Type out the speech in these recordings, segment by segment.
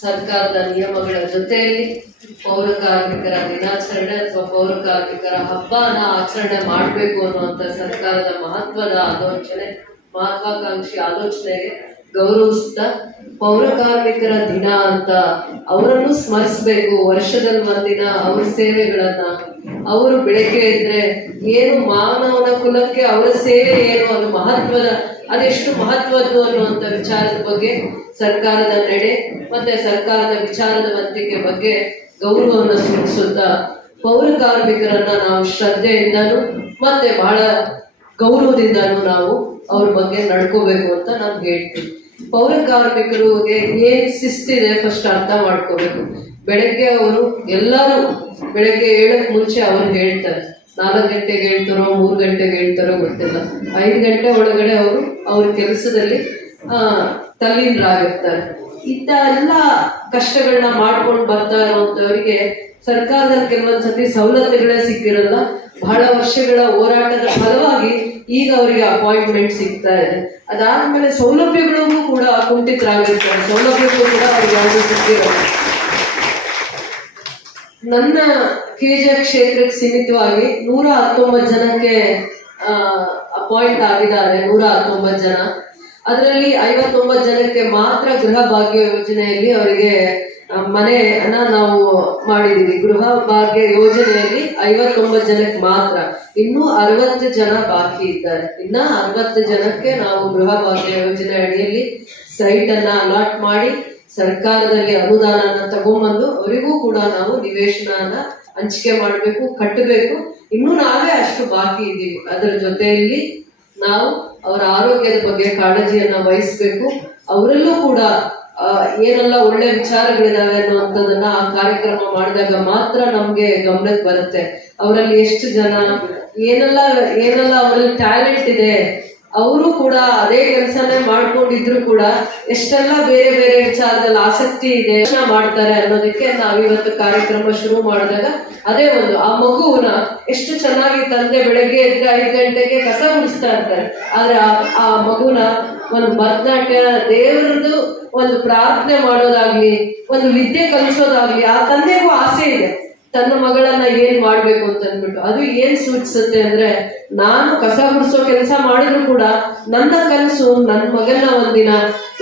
ಸರ್ಕಾರದ ನಿಯಮಗಳ ಜೊತೆಯಲ್ಲಿ ಪೌರ ಕಾರ್ಮಿಕರ ದಿನಾಚರಣೆ ಅಥವಾ ಪೌರ ಕಾರ್ಮಿಕರ ಹಬ್ಬನ ಆಚರಣೆ ಮಾಡಬೇಕು ಅನ್ನುವಂಥ ಸರ್ಕಾರದ ಮಹತ್ವಾಕಾಂಕ್ಷಿ ಆಲೋಚನೆಗೆ ಗೌರವಿಸ್ತಾ ಪೌರ ಕಾರ್ಮಿಕರ ದಿನ ಅಂತ ಅವರನ್ನು ಸ್ಮರಿಸಬೇಕು. ವರ್ಷದಲ್ಲಿ ಒಂದಿನ ಅವ್ರ ಸೇವೆಗಳನ್ನ, ಅವರು ಬೆಳಗ್ಗೆ ಇದ್ರೆ ಏನು ಮಾನವನ ಕುಲಕ್ಕೆ ಅವರ ಸೇವೆ ಏನು, ಅದೆಷ್ಟು ಮಹತ್ವದ್ದು ಅನ್ನುವಂಥ ವಿಚಾರದ ಬಗ್ಗೆ ಸರ್ಕಾರದ ನಡೆ ಮತ್ತೆ ಸರ್ಕಾರದ ವಿಚಾರವಂತಿಕೆ ಬಗ್ಗೆ ಗೌರವವನ್ನು ಸೂಚಿಸುತ್ತಾ ಪೌರ ಕಾರ್ಮಿಕರನ್ನ ನಾವು ಶ್ರದ್ಧೆಯಿಂದನೂ ಮತ್ತೆ ಬಹಳ ಗೌರವದಿಂದನೂ ನಾವು ಅವ್ರ ಬಗ್ಗೆ ನಡ್ಕೋಬೇಕು ಅಂತ ನಾನು ಹೇಳ್ತೀನಿ. ಪೌರ ಕಾರ್ಮಿಕರಿಗೆ ಏನ್ ಶಿಸ್ತಿದೆ ಫಸ್ಟ್ ಅರ್ಥ ಮಾಡ್ಕೋಬೇಕು. ಬೆಳಗ್ಗೆ ಅವರು ಎಲ್ಲರೂ ಬೆಳಗ್ಗೆ ಏಳಕ್ ಮುಂಚೆ ಅವ್ರು ಹೇಳ್ತಾರೆ, 4 ಗಂಟೆಗೆ ಹೇಳ್ತಾರೋ 3 ಗಂಟೆಗೆ ಹೇಳ್ತಾರೋ ಗೊತ್ತಿಲ್ಲ, 5 ಗಂಟೆ ಒಳಗಡೆ ಅವರು ಅವ್ರ ಕೆಲಸದಲ್ಲಿ ತಲ್ಲೀನರಾಗಿರ್ತಾರೆ. ಇಂಥ ಎಲ್ಲ ಕಷ್ಟಗಳನ್ನ ಮಾಡ್ಕೊಂಡು ಬರ್ತಾ ಇರುವಂತವರಿಗೆ ಸರ್ಕಾರದಲ್ಲಿ ಕೆಲವೊಂದ್ಸತಿ ಸವಲತ್ತುಗಳೇ ಸಿಕ್ಕಿರಲ್ಲ. ಬಹಳ ವರ್ಷಗಳ ಹೋರಾಟದ ಫಲವಾಗಿ ಈಗ ಅವರಿಗೆ ಅಪಾಯಿಂಟ್ಮೆಂಟ್ ಸಿಗ್ತಾ ಇದೆ. ಅದಾದ್ಮೇಲೆ ಸೌಲಭ್ಯಗಳಿಗೂ ಕೂಡ ಕುಂಠಿತರಾಗಿರ್ತಾರೆ, ಸೌಲಭ್ಯಗಳು ಕೂಡ ಅವ್ರಿಗೆ ಯಾವುದು ಸಿಕ್ಕಿರಲ್ಲ. ನನ್ನ KGF ಕ್ಷೇತ್ರಕ್ಕೆ ಸೀಮಿತವಾಗಿ 119 ಜನಕ್ಕೆ ಅಪಾಯಿಂಟ್ ಆಗಿದ್ದಾರೆ. 119 ಜನ. ಅದರಲ್ಲಿ 59 ಜನಕ್ಕೆ ಮಾತ್ರ ಗೃಹ ಭಾಗ್ಯ ಯೋಜನೆಯಲ್ಲಿ ಅವರಿಗೆ ಮನೆಯನ್ನ ನಾವು ಮಾಡಿದೀವಿ. ಗೃಹ ಭಾಗ್ಯ ಯೋಜನೆಯಲ್ಲಿ 59 ಜನಕ್ಕೆ ಮಾತ್ರ. ಇನ್ನೂ 60 ಜನ ಬಾಕಿ ಇದ್ದಾರೆ. ಇನ್ನ 60 ಜನಕ್ಕೆ ನಾವು ಗೃಹ ಭಾಗ್ಯ ಯೋಜನೆ ಅಡಿಯಲ್ಲಿ ಸೈಟ್ ಅನ್ನ ಅಲಾಟ್ ಮಾಡಿ ಸರ್ಕಾರದಲ್ಲಿ ಅನುದಾನನ ತಗೊಂಡ್ಬಂದು ಅವರಿಗೂ ಕೂಡ ನಾವು ನಿವೇಶನ ಹಂಚಿಕೆ ಮಾಡಬೇಕು, ಕಟ್ಟಬೇಕು. ಇನ್ನೂ ನಾವೇ ಅಷ್ಟು ಬಾಕಿ ಇದ್ದೀವಿ. ಅದರ ಜೊತೆಯಲ್ಲಿ ನಾವು ಅವರ ಆರೋಗ್ಯದ ಬಗ್ಗೆ ಕಾಳಜಿಯನ್ನ ವಹಿಸ್ಬೇಕು. ಅವರಲ್ಲೂ ಕೂಡ ಏನೆಲ್ಲ ಒಳ್ಳೆ ವಿಚಾರಗಳಿದಾವೆ ಅನ್ನುವಂಥದ್ದನ್ನ ಆ ಕಾರ್ಯಕ್ರಮ ಮಾಡಿದಾಗ ಮಾತ್ರ ನಮ್ಗೆ ಗಮನಕ್ಕೆ ಬರುತ್ತೆ. ಅವರಲ್ಲಿ ಎಷ್ಟು ಜನ ಏನೆಲ್ಲ ಅವರಲ್ಲಿ ಟ್ಯಾಲೆಂಟ್ ಇದೆ, ಅವರು ಕೂಡ ಅದೇ ಕೆಲಸನೇ ಮಾಡ್ಕೊಂಡಿದ್ರು ಕೂಡ ಎಷ್ಟೆಲ್ಲ ಬೇರೆ ಬೇರೆ ವಿಚಾರದಲ್ಲಿ ಆಸಕ್ತಿ ಇದೆ ಮಾಡ್ತಾರೆ ಅನ್ನೋದಕ್ಕೆ ನಾವಿವತ್ತು ಕಾರ್ಯಕ್ರಮ ಶುರು ಮಾಡಿದಾಗ ಅದೇ ಒಂದು ಆ ಮಗುವನ್ನ ಎಷ್ಟು ಚೆನ್ನಾಗಿ ತಂದೆ ಬೆಳಗ್ಗೆ ಎದ್ರೆ 5 ಗಂಟೆಗೆ ಕಸ ಗುಡಿಸ್ತಾ ಇರ್ತಾರೆ. ಆದ್ರೆ ಆ ಮಗುನ ಒಂದು ಭರತನಾಟ್ಯ ದೇವರದ್ದು ಒಂದು ಪ್ರಾರ್ಥನೆ ಮಾಡೋದಾಗ್ಲಿ, ಒಂದು ವಿದ್ಯೆ ಕಲಿಸೋದಾಗ್ಲಿ ಆ ತಂದೆಗೂ ಆಸೆ ಇದೆ ತನ್ನ ಮಗಳನ್ನ ಏನ್ ಮಾಡ್ಬೇಕು ಅಂತ ಅಂದ್ಬಿಟ್ಟು. ಅದು ಏನ್ ಸೂಚಿಸುತ್ತೆ ಅಂದ್ರೆ, ನಾನು ಕಸ ಗುಡಿಸೋ ಕೆಲಸ ಮಾಡಿದ್ರು ಕೂಡ ನನ್ನ ಕನಸು ನನ್ನ ಮಗನ ಒಂದಿನ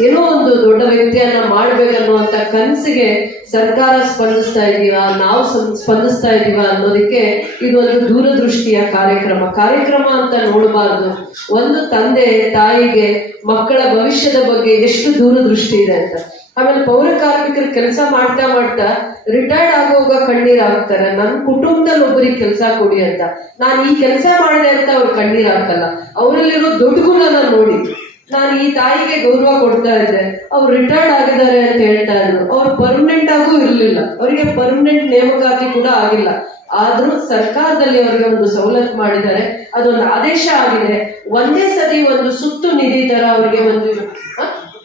ಏನೋ ಒಂದು ದೊಡ್ಡ ವ್ಯಕ್ತಿಯನ್ನ ಮಾಡ್ಬೇಕನ್ನುವಂತ ಕನಸಿಗೆ ಸರ್ಕಾರ ಸ್ಪಂದಿಸ್ತಾ ಇದೀವ, ನಾವು ಸ್ಪಂದಿಸ್ತಾ ಇದೀವ ಅನ್ನೋದಕ್ಕೆ ಇದೊಂದು ದೂರದೃಷ್ಟಿಯ ಕಾರ್ಯಕ್ರಮ ಅಂತ ನೋಡಬಾರ್ದು. ಒಂದು ತಂದೆ ತಾಯಿಗೆ ಮಕ್ಕಳ ಭವಿಷ್ಯದ ಬಗ್ಗೆ ಎಷ್ಟು ದೂರದೃಷ್ಟಿ ಇದೆ ಅಂತ. ಆಮೇಲೆ ಪೌರ ಕಾರ್ಮಿಕರು ಕೆಲಸ ಮಾಡ್ತಾ ರಿಟೈರ್ಡ್ ಆಗುವಾಗ ಕಣ್ಣೀರಾಗ್ತಾರೆ. ನನ್ನ ಕುಟುಂಬದಲ್ಲಿ ಒಬ್ಬರಿಗೆ ಕೆಲಸ ಕೊಡಿ ಅಂತ. ನಾನು ಈ ಕೆಲಸ ಮಾಡಿದೆ ಅಂತ ಅವ್ರು ಕಣ್ಣೀರಾಗಲ್ಲ. ಅವರಲ್ಲಿರೋ ದೊಡ್ಡ ಗುಣನ ನೋಡಿ ನಾನು ಈ ತಾಯಿಗೆ ಗೌರವ ಕೊಡ್ತಾ ಇದ್ದೆ. ಅವ್ರು ರಿಟೈರ್ಡ್ ಆಗಿದ್ದಾರೆ ಅಂತ ಹೇಳ್ತಾ ಇದ್ರು. ಅವ್ರು ಪರ್ಮನೆಂಟ್ ಆಗೂ ಇರ್ಲಿಲ್ಲ, ಅವರಿಗೆ ಪರ್ಮನೆಂಟ್ ನೇಮಕಾತಿ ಕೂಡ ಆಗಿಲ್ಲ. ಆದ್ರೂ ಸರ್ಕಾರದಲ್ಲಿ ಅವರಿಗೆ ಒಂದು ಸವಲತ್ತು ಮಾಡಿದ್ದಾರೆ, ಅದೊಂದು ಆದೇಶ ಆಗಿದೆ. ಒಂದೇ ಸತಿ ಒಂದು ಸುತ್ತು ನಿಧಿ ತರ ಅವರಿಗೆ ಒಂದು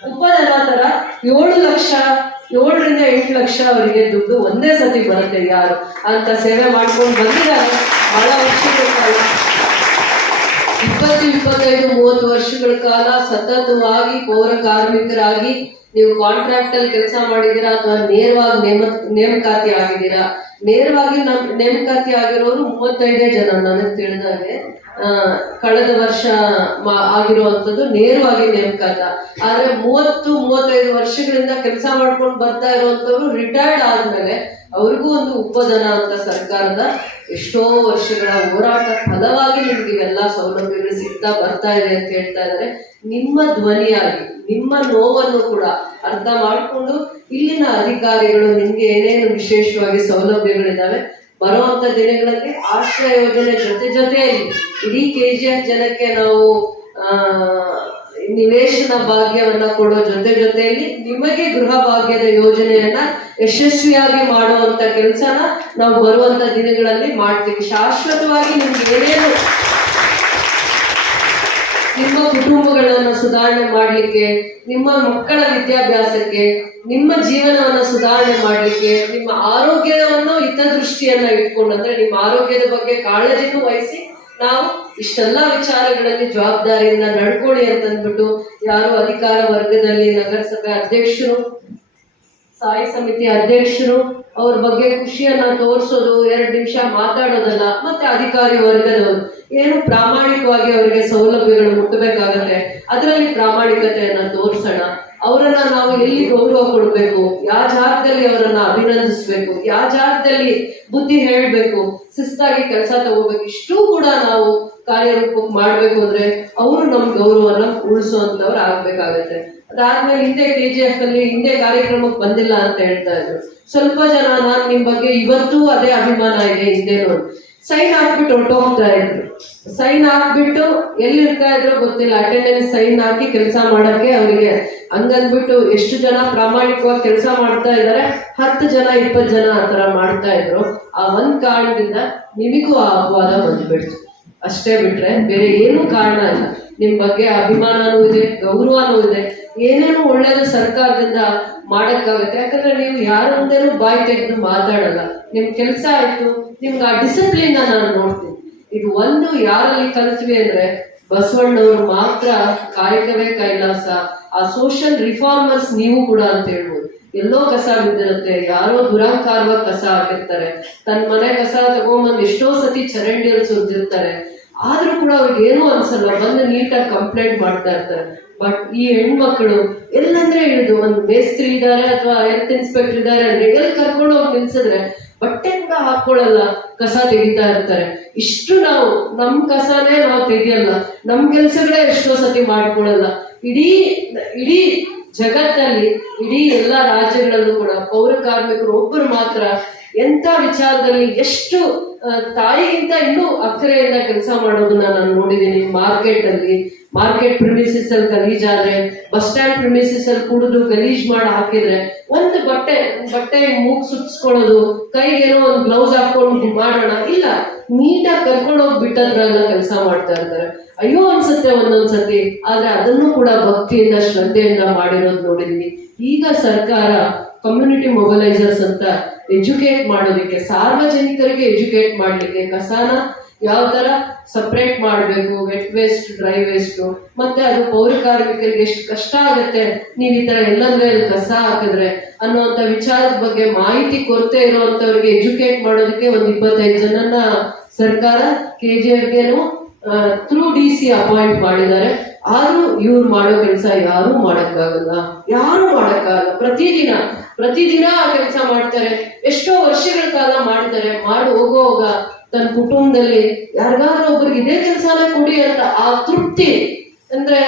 ಉಪಧನ ತರ 7 ರಿಂದ 8 ಲಕ್ಷ ಅವರಿಗೆ ದುಡ್ಡು ಒಂದೇ ಸತಿ ಬರುತ್ತೆ. ಯಾರು ಅಂತ ಸೇವೆ ಮಾಡ್ಕೊಂಡು ಬಂದಿದ್ದಾರೆ ಬಹಳ ವರ್ಷಗಳ ಕಾಲ, 20-25-30 ವರ್ಷಗಳ ಕಾಲ ಸತತವಾಗಿ ಪೌರ ಕಾರ್ಮಿಕರಾಗಿ ನೀವು ಕಾಂಟ್ರಾಕ್ಟ್ ಅಲ್ಲಿ ಕೆಲಸ ಮಾಡಿದ್ದೀರಾ ಅಥವಾ ನೇರವಾಗಿ ನೇಮಕಾತಿ ಆಗಿದ್ದೀರಾ. ನೇರವಾಗಿ ನೇಮಕಾತಿ ಆಗಿರೋರು 35 ಜನ ನನಗೆ ತಿಳಿದಾಗೆ. ಕಳೆದ ವರ್ಷ ಆಗಿರುವಂತದ್ದು ನೇರವಾಗಿ ನೇಮಕಾತ. ಆದ್ರೆ 30-35 ವರ್ಷಗಳಿಂದ ಕೆಲಸ ಮಾಡ್ಕೊಂಡು ಬರ್ತಾ ಇರುವಂತವ್ರು ರಿಟೈರ್ಡ್ ಆದ್ಮೇಲೆ ಅವ್ರಿಗೂ ಒಂದು ಉಪಧನ ಅಂತ ಸರ್ಕಾರದ ಎಷ್ಟೋ ವರ್ಷಗಳ ಹೋರಾಟ ಫಲವಾಗಿ ನಿಮ್ಗೆ ಇವೆಲ್ಲ ಸೌಲಭ್ಯಗಳು ಸಿಗ್ತಾ ಬರ್ತಾ ಇದೆ ಅಂತ ಹೇಳ್ತಾ ಇದ್ದಾರೆ. ನಿಮ್ಮ ಧ್ವನಿಯಾಗಿ ನಿಮ್ಮ ನೋವನ್ನು ಕೂಡ ಅರ್ಥ ಮಾಡಿಕೊಂಡು ಇಲ್ಲಿನ ಅಧಿಕಾರಿಗಳು ನಿಮ್ಗೆ ಏನೇನು ವಿಶೇಷವಾಗಿ ಸೌಲಭ್ಯಗಳಿದಾವೆ ಬರುವಂತ ದಿನಗಳಲ್ಲಿ ಆಶ್ರಯ ಯೋಜನೆ ಜೊತೆಯಲ್ಲಿ ಇಡೀ KGF ಜನಕ್ಕೆ ನಾವು ನಿವೇಶನ ಭಾಗ್ಯವನ್ನ ಕೊಡೋ ಜೊತೆಯಲ್ಲಿ ನಿಮಗೆ ಗೃಹ ಭಾಗ್ಯದ ಯೋಜನೆಯನ್ನ ಯಶಸ್ವಿಯಾಗಿ ಮಾಡುವಂತ ಕೆಲಸನ ನಾವು ಬರುವಂತ ದಿನಗಳಲ್ಲಿ ಮಾಡ್ತೀವಿ. ಶಾಶ್ವತವಾಗಿ ನಿಮ್ಗೆ ಏನೇನು ನಿಮ್ಮ ಕುಟುಂಬಗಳನ್ನ ಸುಧಾರಣೆ ಮಾಡ್ಲಿಕ್ಕೆ, ನಿಮ್ಮ ಮಕ್ಕಳ ವಿದ್ಯಾಭ್ಯಾಸಕ್ಕೆ, ನಿಮ್ಮ ಜೀವನವನ್ನ ಸುಧಾರಣೆ ಮಾಡ್ಲಿಕ್ಕೆ, ನಿಮ್ಮ ಆರೋಗ್ಯವನ್ನು ಹಿತದೃಷ್ಟಿಯನ್ನ ಇಟ್ಕೊಂಡು ಅಂದ್ರೆ ನಿಮ್ಮ ಆರೋಗ್ಯದ ಬಗ್ಗೆ ಕಾಳಜಿನೂ ವಹಿಸಿ ನಾವು ಇಷ್ಟೆಲ್ಲ ವಿಚಾರಗಳಲ್ಲಿ ಜವಾಬ್ದಾರಿಯಿಂದ ನಡ್ಕೊಳ್ಳಿ ಅಂತಂದ್ಬಿಟ್ಟು ಯಾರು ಅಧಿಕಾರ ವರ್ಗದಲ್ಲಿ ನಗರಸಭೆ ಅಧ್ಯಕ್ಷರು ಸ್ಥಾಯಿ ಸಮಿತಿ ಅಧ್ಯಕ್ಷರು ಅವ್ರ ಬಗ್ಗೆ ಖುಷಿಯನ್ನ ತೋರಿಸೋದು, 2 ನಿಮಿಷ ಮಾತಾಡೋದಲ್ಲ, ಮತ್ತೆ ಅಧಿಕಾರಿ ವರ್ಗದವರು ಏನು ಪ್ರಾಮಾಣಿಕವಾಗಿ ಅವರಿಗೆ ಸೌಲಭ್ಯಗಳು ಮುಟ್ಟಬೇಕಾಗತ್ತೆ, ಅದರಲ್ಲಿ ಪ್ರಾಮಾಣಿಕತೆಯನ್ನ ತೋರಿಸೋಣ. ಅವರನ್ನ ನಾವು ಎಲ್ಲಿ ಗೌರವ ಕೊಡಬೇಕು, ಯಾವ ಜಾಗದಲ್ಲಿ ಅವರನ್ನ ಅಭಿನಂದಿಸ್ಬೇಕು, ಯಾವ ಜಾಗದಲ್ಲಿ ಬುದ್ಧಿ ಹೇಳ್ಬೇಕು, ಶಿಸ್ತಾಗಿ ಕೆಲಸ ತಗೋಬೇಕು, ಇಷ್ಟೂ ಕೂಡ ನಾವು ಕಾರ್ಯರೂಪಕ್ಕೆ ಮಾಡ್ಬೇಕು ಅಂದ್ರೆ ಅವರು ನಮ್ ಗೌರವನ ಉಳಿಸುವಂತವ್ರು ಆಗ್ಬೇಕಾಗತ್ತೆ. ಅದಾದ್ಮೇಲೆ ಹಿಂದೆ KGF ಅಲ್ಲಿ ಹಿಂದೆ ಕಾರ್ಯಕ್ರಮಕ್ಕೆ ಬಂದಿಲ್ಲ ಅಂತ ಹೇಳ್ತಾ ಇದ್ರು. ಸ್ವಲ್ಪ ಜನ ನಾನ್ ನಿಮ್ ಬಗ್ಗೆ ಇವತ್ತೂ ಅದೇ ಅಭಿಮಾನ ಇದೆ, ಹಿಂದೆನೂ ಸೈನ್ ಹಾಕ್ಬಿಟ್ಟು ಹೊರಟೋಗ್ತಾ ಇದ್ರು. ಸೈನ್ ಹಾಕ್ಬಿಟ್ಟು ಎಲ್ಲಿರ್ತಾ ಇದ್ರು ಗೊತ್ತಿಲ್ಲ, ಅಟೆಂಡೆನ್ಸ್ ಸೈನ್ ಹಾಕಿ ಕೆಲಸ ಮಾಡಕ್ಕೆ ಅವರಿಗೆ ಹಂಗಂದ್ಬಿಟ್ಟು ಎಷ್ಟು ಜನ ಪ್ರಾಮಾಣಿಕವಾಗಿ ಕೆಲಸ ಮಾಡ್ತಾ ಇದ್ದಾರೆ, 10 ಜನ 20 ಜನ ಆತರ ಮಾಡ್ತಾ ಇದ್ರು. ಆ ಒಂದ್ ಕಾರಣದಿಂದ ನಿಮಗೂ ಆ ಅಪವಾದ ಬಂದ್ಬಿಡ್ತು ಅಷ್ಟೇ, ಬಿಟ್ರೆ ಬೇರೆ ಏನೂ ಕಾರಣ ಇಲ್ಲ. ನಿಮ್ ಬಗ್ಗೆ ಅಭಿಮಾನನೂ ಇದೆ, ಗೌರವನೂ ಇದೆ, ಏನೇನು ಒಳ್ಳೇದು ಸರ್ಕಾರದಿಂದ ಮಾಡಕ್ಕಾಗತ್ತೆ. ಯಾಕಂದ್ರೆ ನೀವು ಯಾರ ಮುಂದೆನೂ ಬಾಯಿ ತೆಗೆದು ಮಾತಾಡಲ್ಲ, ನಿಮ್ ಕೆಲಸ ಆಯ್ತು, ನಿಮ್ಗೆ ಆ ಡಿಸಿಪ್ಲಿನ್ ನಾನು ನೋಡ್ತೀನಿ. ಇದು ಒಂದು ಯಾರಲ್ಲಿ ಕಲಿತ್ವಿ ಅಂದ್ರೆ ಬಸವಣ್ಣವರು ಮಾತ್ರ. ಕಾಯಕವೇ ಕೈಲಾಸ, ಆ ಸೋಷಿಯಲ್ ರಿಫಾರ್ಮರ್ಸ್ ನೀವು ಕೂಡ ಅಂತ ಹೇಳ್ಬೋದು. ಎಲ್ಲೋ ಕಸ ಬಿದ್ದಿರುತ್ತೆ, ಯಾರೋ ದುರಂಕಾರವಾಗಿ ಕಸ ಹಾಕಿರ್ತಾರೆ, ತನ್ನ ಮನೆ ಕಸ ತಗೊಂಬಂದು ಎಷ್ಟೋ ಸತಿ ಚರಂಡಿಯಲ್ಲಿ ಸುರಿದಿರ್ತಾರೆ, ಆದ್ರೂ ಕೂಡ ಅವ್ರಿಗೆ ಏನೂ ಅನ್ಸಲ್ಲ, ಬಂದು ನೀಟಾಗಿ ಕಂಪ್ಲೇಂಟ್ ಮಾಡ್ತಾ ಇರ್ತಾರೆ. ಬಟ್ ಈ ಹೆಣ್ಮಕ್ಳು ಎಲ್ಲಂದ್ರೆ ಇಳಿದು ಒಂದು ಮೇಸ್ತ್ರಿ ಇದ್ದಾರೆ ಅಥವಾ ಹೆಲ್ತ್ ಇನ್ಸ್ಪೆಕ್ಟರ್ ಇದ್ದಾರೆ ಅಂದ್ರೆ ಎಲ್ಲಿ ಕರ್ಕೊಂಡು ಹೋಗಿ ನಿಲ್ಸಿದ್ರೆ ಬಟ್ಟೆ ಕೂಡ ಹಾಕೊಳ್ಳಲ್ಲ, ಕಸ ತೆಗಿತಾ ಇರ್ತಾರೆ. ಇಷ್ಟು ನಾವು ನಮ್ ಕಸನೇ ನಾವು ತೆಗಿಯಲ್ಲ, ನಮ್ ಕೆಲ್ಸಗಳೇ ಎಷ್ಟೋ ಸತಿ ಮಾಡ್ಕೊಳಲ್ಲ. ಇಡೀ ಜಗತ್ತಲ್ಲಿ ಇಡೀ ಎಲ್ಲಾ ರಾಜ್ಯಗಳಲ್ಲೂ ಕೂಡ ಪೌರ ಕಾರ್ಮಿಕರು ಒಬ್ಬರು ಮಾತ್ರ ಎಂತ ವಿಚಾರದಲ್ಲಿ ಎಷ್ಟು ತಾಯಿಗಿಂತ ಇನ್ನೂ ಅಕ್ಕರೆಯಿಂದ ಕೆಲಸ ಮಾಡೋದನ್ನ ನಾನು ನೋಡಿದ್ದೀನಿ. ಮಾರ್ಕೆಟ್ ಪ್ರಿಮಿಸಿಸ್ ಅಲ್ಲಿ ಗಲೀಜಾದ್ರೆ, ಬಸ್ ಸ್ಟ್ಯಾಂಡ್ ಪ್ರಿಮಿಸಿಸ್ ಅಲ್ಲಿ ಕುಡಿದು ಗಲೀಜ್ ಮಾಡಿ ಹಾಕಿದ್ರೆ ಒಂದು ಬಟ್ಟೆ ಮೂಗ್ ಸುತ್ತಿಸ್ಕೊಳ್ಳೋದು, ಕೈಗೇನೋ ಒಂದು ಗ್ಲೌಸ್ ಹಾಕೊಂಡು ಮಾಡೋಣ ಇಲ್ಲ, ನೀಟಾಗಿ ಕರ್ಕೊಂಡು ಹೋಗಿ ಬಿಟ್ಟದ್ರೆಲ್ಲ ಕೆಲಸ ಮಾಡ್ತಾ ಇರ್ತಾರೆ. ಅಯ್ಯೋ ಅನ್ಸುತ್ತೆ ಒಂದೊಂದ್ಸತಿ, ಆದ್ರೆ ಅದನ್ನು ಕೂಡ ಭಕ್ತಿಯಿಂದ ಶ್ರದ್ಧೆಯಿಂದ ಮಾಡಿರೋದು ನೋಡಿದ್ವಿ. ಈಗ ಸರ್ಕಾರ ಕಮ್ಯುನಿಟಿ ಮೊಬಲೈಸರ್ಸ್ ಅಂತ ಎಜುಕೇಟ್ ಮಾಡೋದಕ್ಕೆ, ಸಾರ್ವಜನಿಕರಿಗೆ ಎಜುಕೇಟ್ ಮಾಡ್ಲಿಕ್ಕೆ ಕಸಾನ ಯಾವ ತರ ಸಪ್ರೇಟ್ ಮಾಡಬೇಕು, ವೆಟ್ ವೇಸ್ಟ್ ಡ್ರೈ ವೇಸ್ಟ್, ಮತ್ತೆ ಅದು ಪೌರ ಕಾರ್ಮಿಕರಿಗೆ ಎಷ್ಟು ಕಷ್ಟ ಆಗುತ್ತೆ ನೀವು ಈ ತರ ಎಲ್ಲಂದ್ರೆ ಕಸ ಹಾಕಿದ್ರೆ ಅನ್ನುವಂತ ವಿಚಾರದ ಬಗ್ಗೆ ಮಾಹಿತಿ ಕೊರತೆ ಇರುವಂತವ್ರಿಗೆ ಎಜುಕೇಟ್ ಮಾಡೋದಕ್ಕೆ ಒಂದು 25 ಜನನ ಸರ್ಕಾರ KGFಗೆನು ಥ್ರೂ DC ಅಪಾಯಿಂಟ್ ಮಾಡಿದ್ದಾರೆ. ಆದ್ರೂ ಇವ್ರು ಮಾಡೋ ಕೆಲಸ ಯಾರು ಮಾಡಕ್ಕಾಗಲ್ಲ. ಪ್ರತಿದಿನ ಆ ಕೆಲಸ ಮಾಡ್ತಾರೆ, ಎಷ್ಟೋ ವರ್ಷಗಳ ಕಾಲ ಮಾಡ್ತಾರೆ. ಮಾಡಿ ಹೋಗುವಾಗ ತನ್ನ ಕುಟುಂಬದಲ್ಲಿ ಯಾರಿಗಾದ್ರೂ ಒಬ್ರಿಗೆ ಇದೇ ಕೆಲಸನ ಕೊಡಿ ಅಂತ ಆ ತೃಪ್ತಿ, ಅಂದ್ರೆ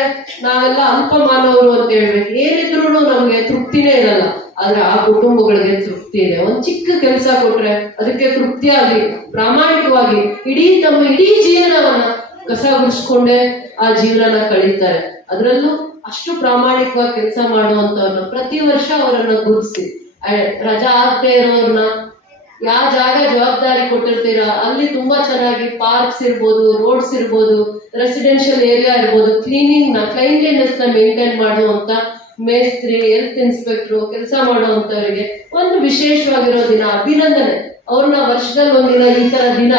ನಾವೆಲ್ಲ ಅಲ್ಪ ಮಾನವರು ಅಂತ ಹೇಳ್ಬೇಕು, ಏನಿದ್ರು ನಮ್ಗೆ ತೃಪ್ತಿನೇ ಇರಲ್ಲ. ಆದ್ರೆ ಆ ಕುಟುಂಬಗಳಿಗೆ ತೃಪ್ತಿ ಇದೆ. ಒಂದ್ ಚಿಕ್ಕ ಕೆಲಸ ಕೊಟ್ರೆ ಅದಕ್ಕೆ ತೃಪ್ತಿಯಾಗಿ ಪ್ರಾಮಾಣಿಕವಾಗಿ ತಮ್ಮ ಇಡೀ ಜೀವನವನ್ನ ಕಸ ಗುಡಿಸ್ಕೊಂಡೆ ಆ ಜೀವನನ ಕಳೀತಾರೆ. ಅದರಲ್ಲೂ ಅಷ್ಟು ಪ್ರಾಮಾಣಿಕವಾಗಿ ಕೆಲಸ ಮಾಡುವಂತವ್ರನ್ನ ಪ್ರತಿ ವರ್ಷ ಅವರನ್ನ ಗುರುತಿಸಿ, ರಜಾ ಆಗದೆ ಇರೋರ್ನ ಯಾವ ಜಾಗ ಜವಾಬ್ದಾರಿ ಕೊಟ್ಟಿರ್ತೀರಾ ಅಲ್ಲಿ ತುಂಬಾ ಚೆನ್ನಾಗಿ ಪಾರ್ಕ್ಸ್ ಇರ್ಬೋದು, ರೋಡ್ಸ್ ಇರ್ಬೋದು, ರೆಸಿಡೆನ್ಷಿಯಲ್ ಏರಿಯಾ ಇರ್ಬೋದು, ಕ್ಲೈನ್ಲಿನೆಸ್ ನ ಮೇಂಟೈನ್ ಮಾಡುವಂತ ಮೇಸ್ತ್ರಿ, ಹೆಲ್ತ್ ಇನ್ಸ್ಪೆಕ್ಟರ್ ಕೆಲಸ ಮಾಡುವಂತವರಿಗೆ ಒಂದು ವಿಶೇಷವಾಗಿರೋ ದಿನ ಅಭಿನಂದನೆ, ಅವ್ರನ್ನ ವರ್ಷದಲ್ಲಿ ಒಂದಿನ ಈ ತರ ದಿನ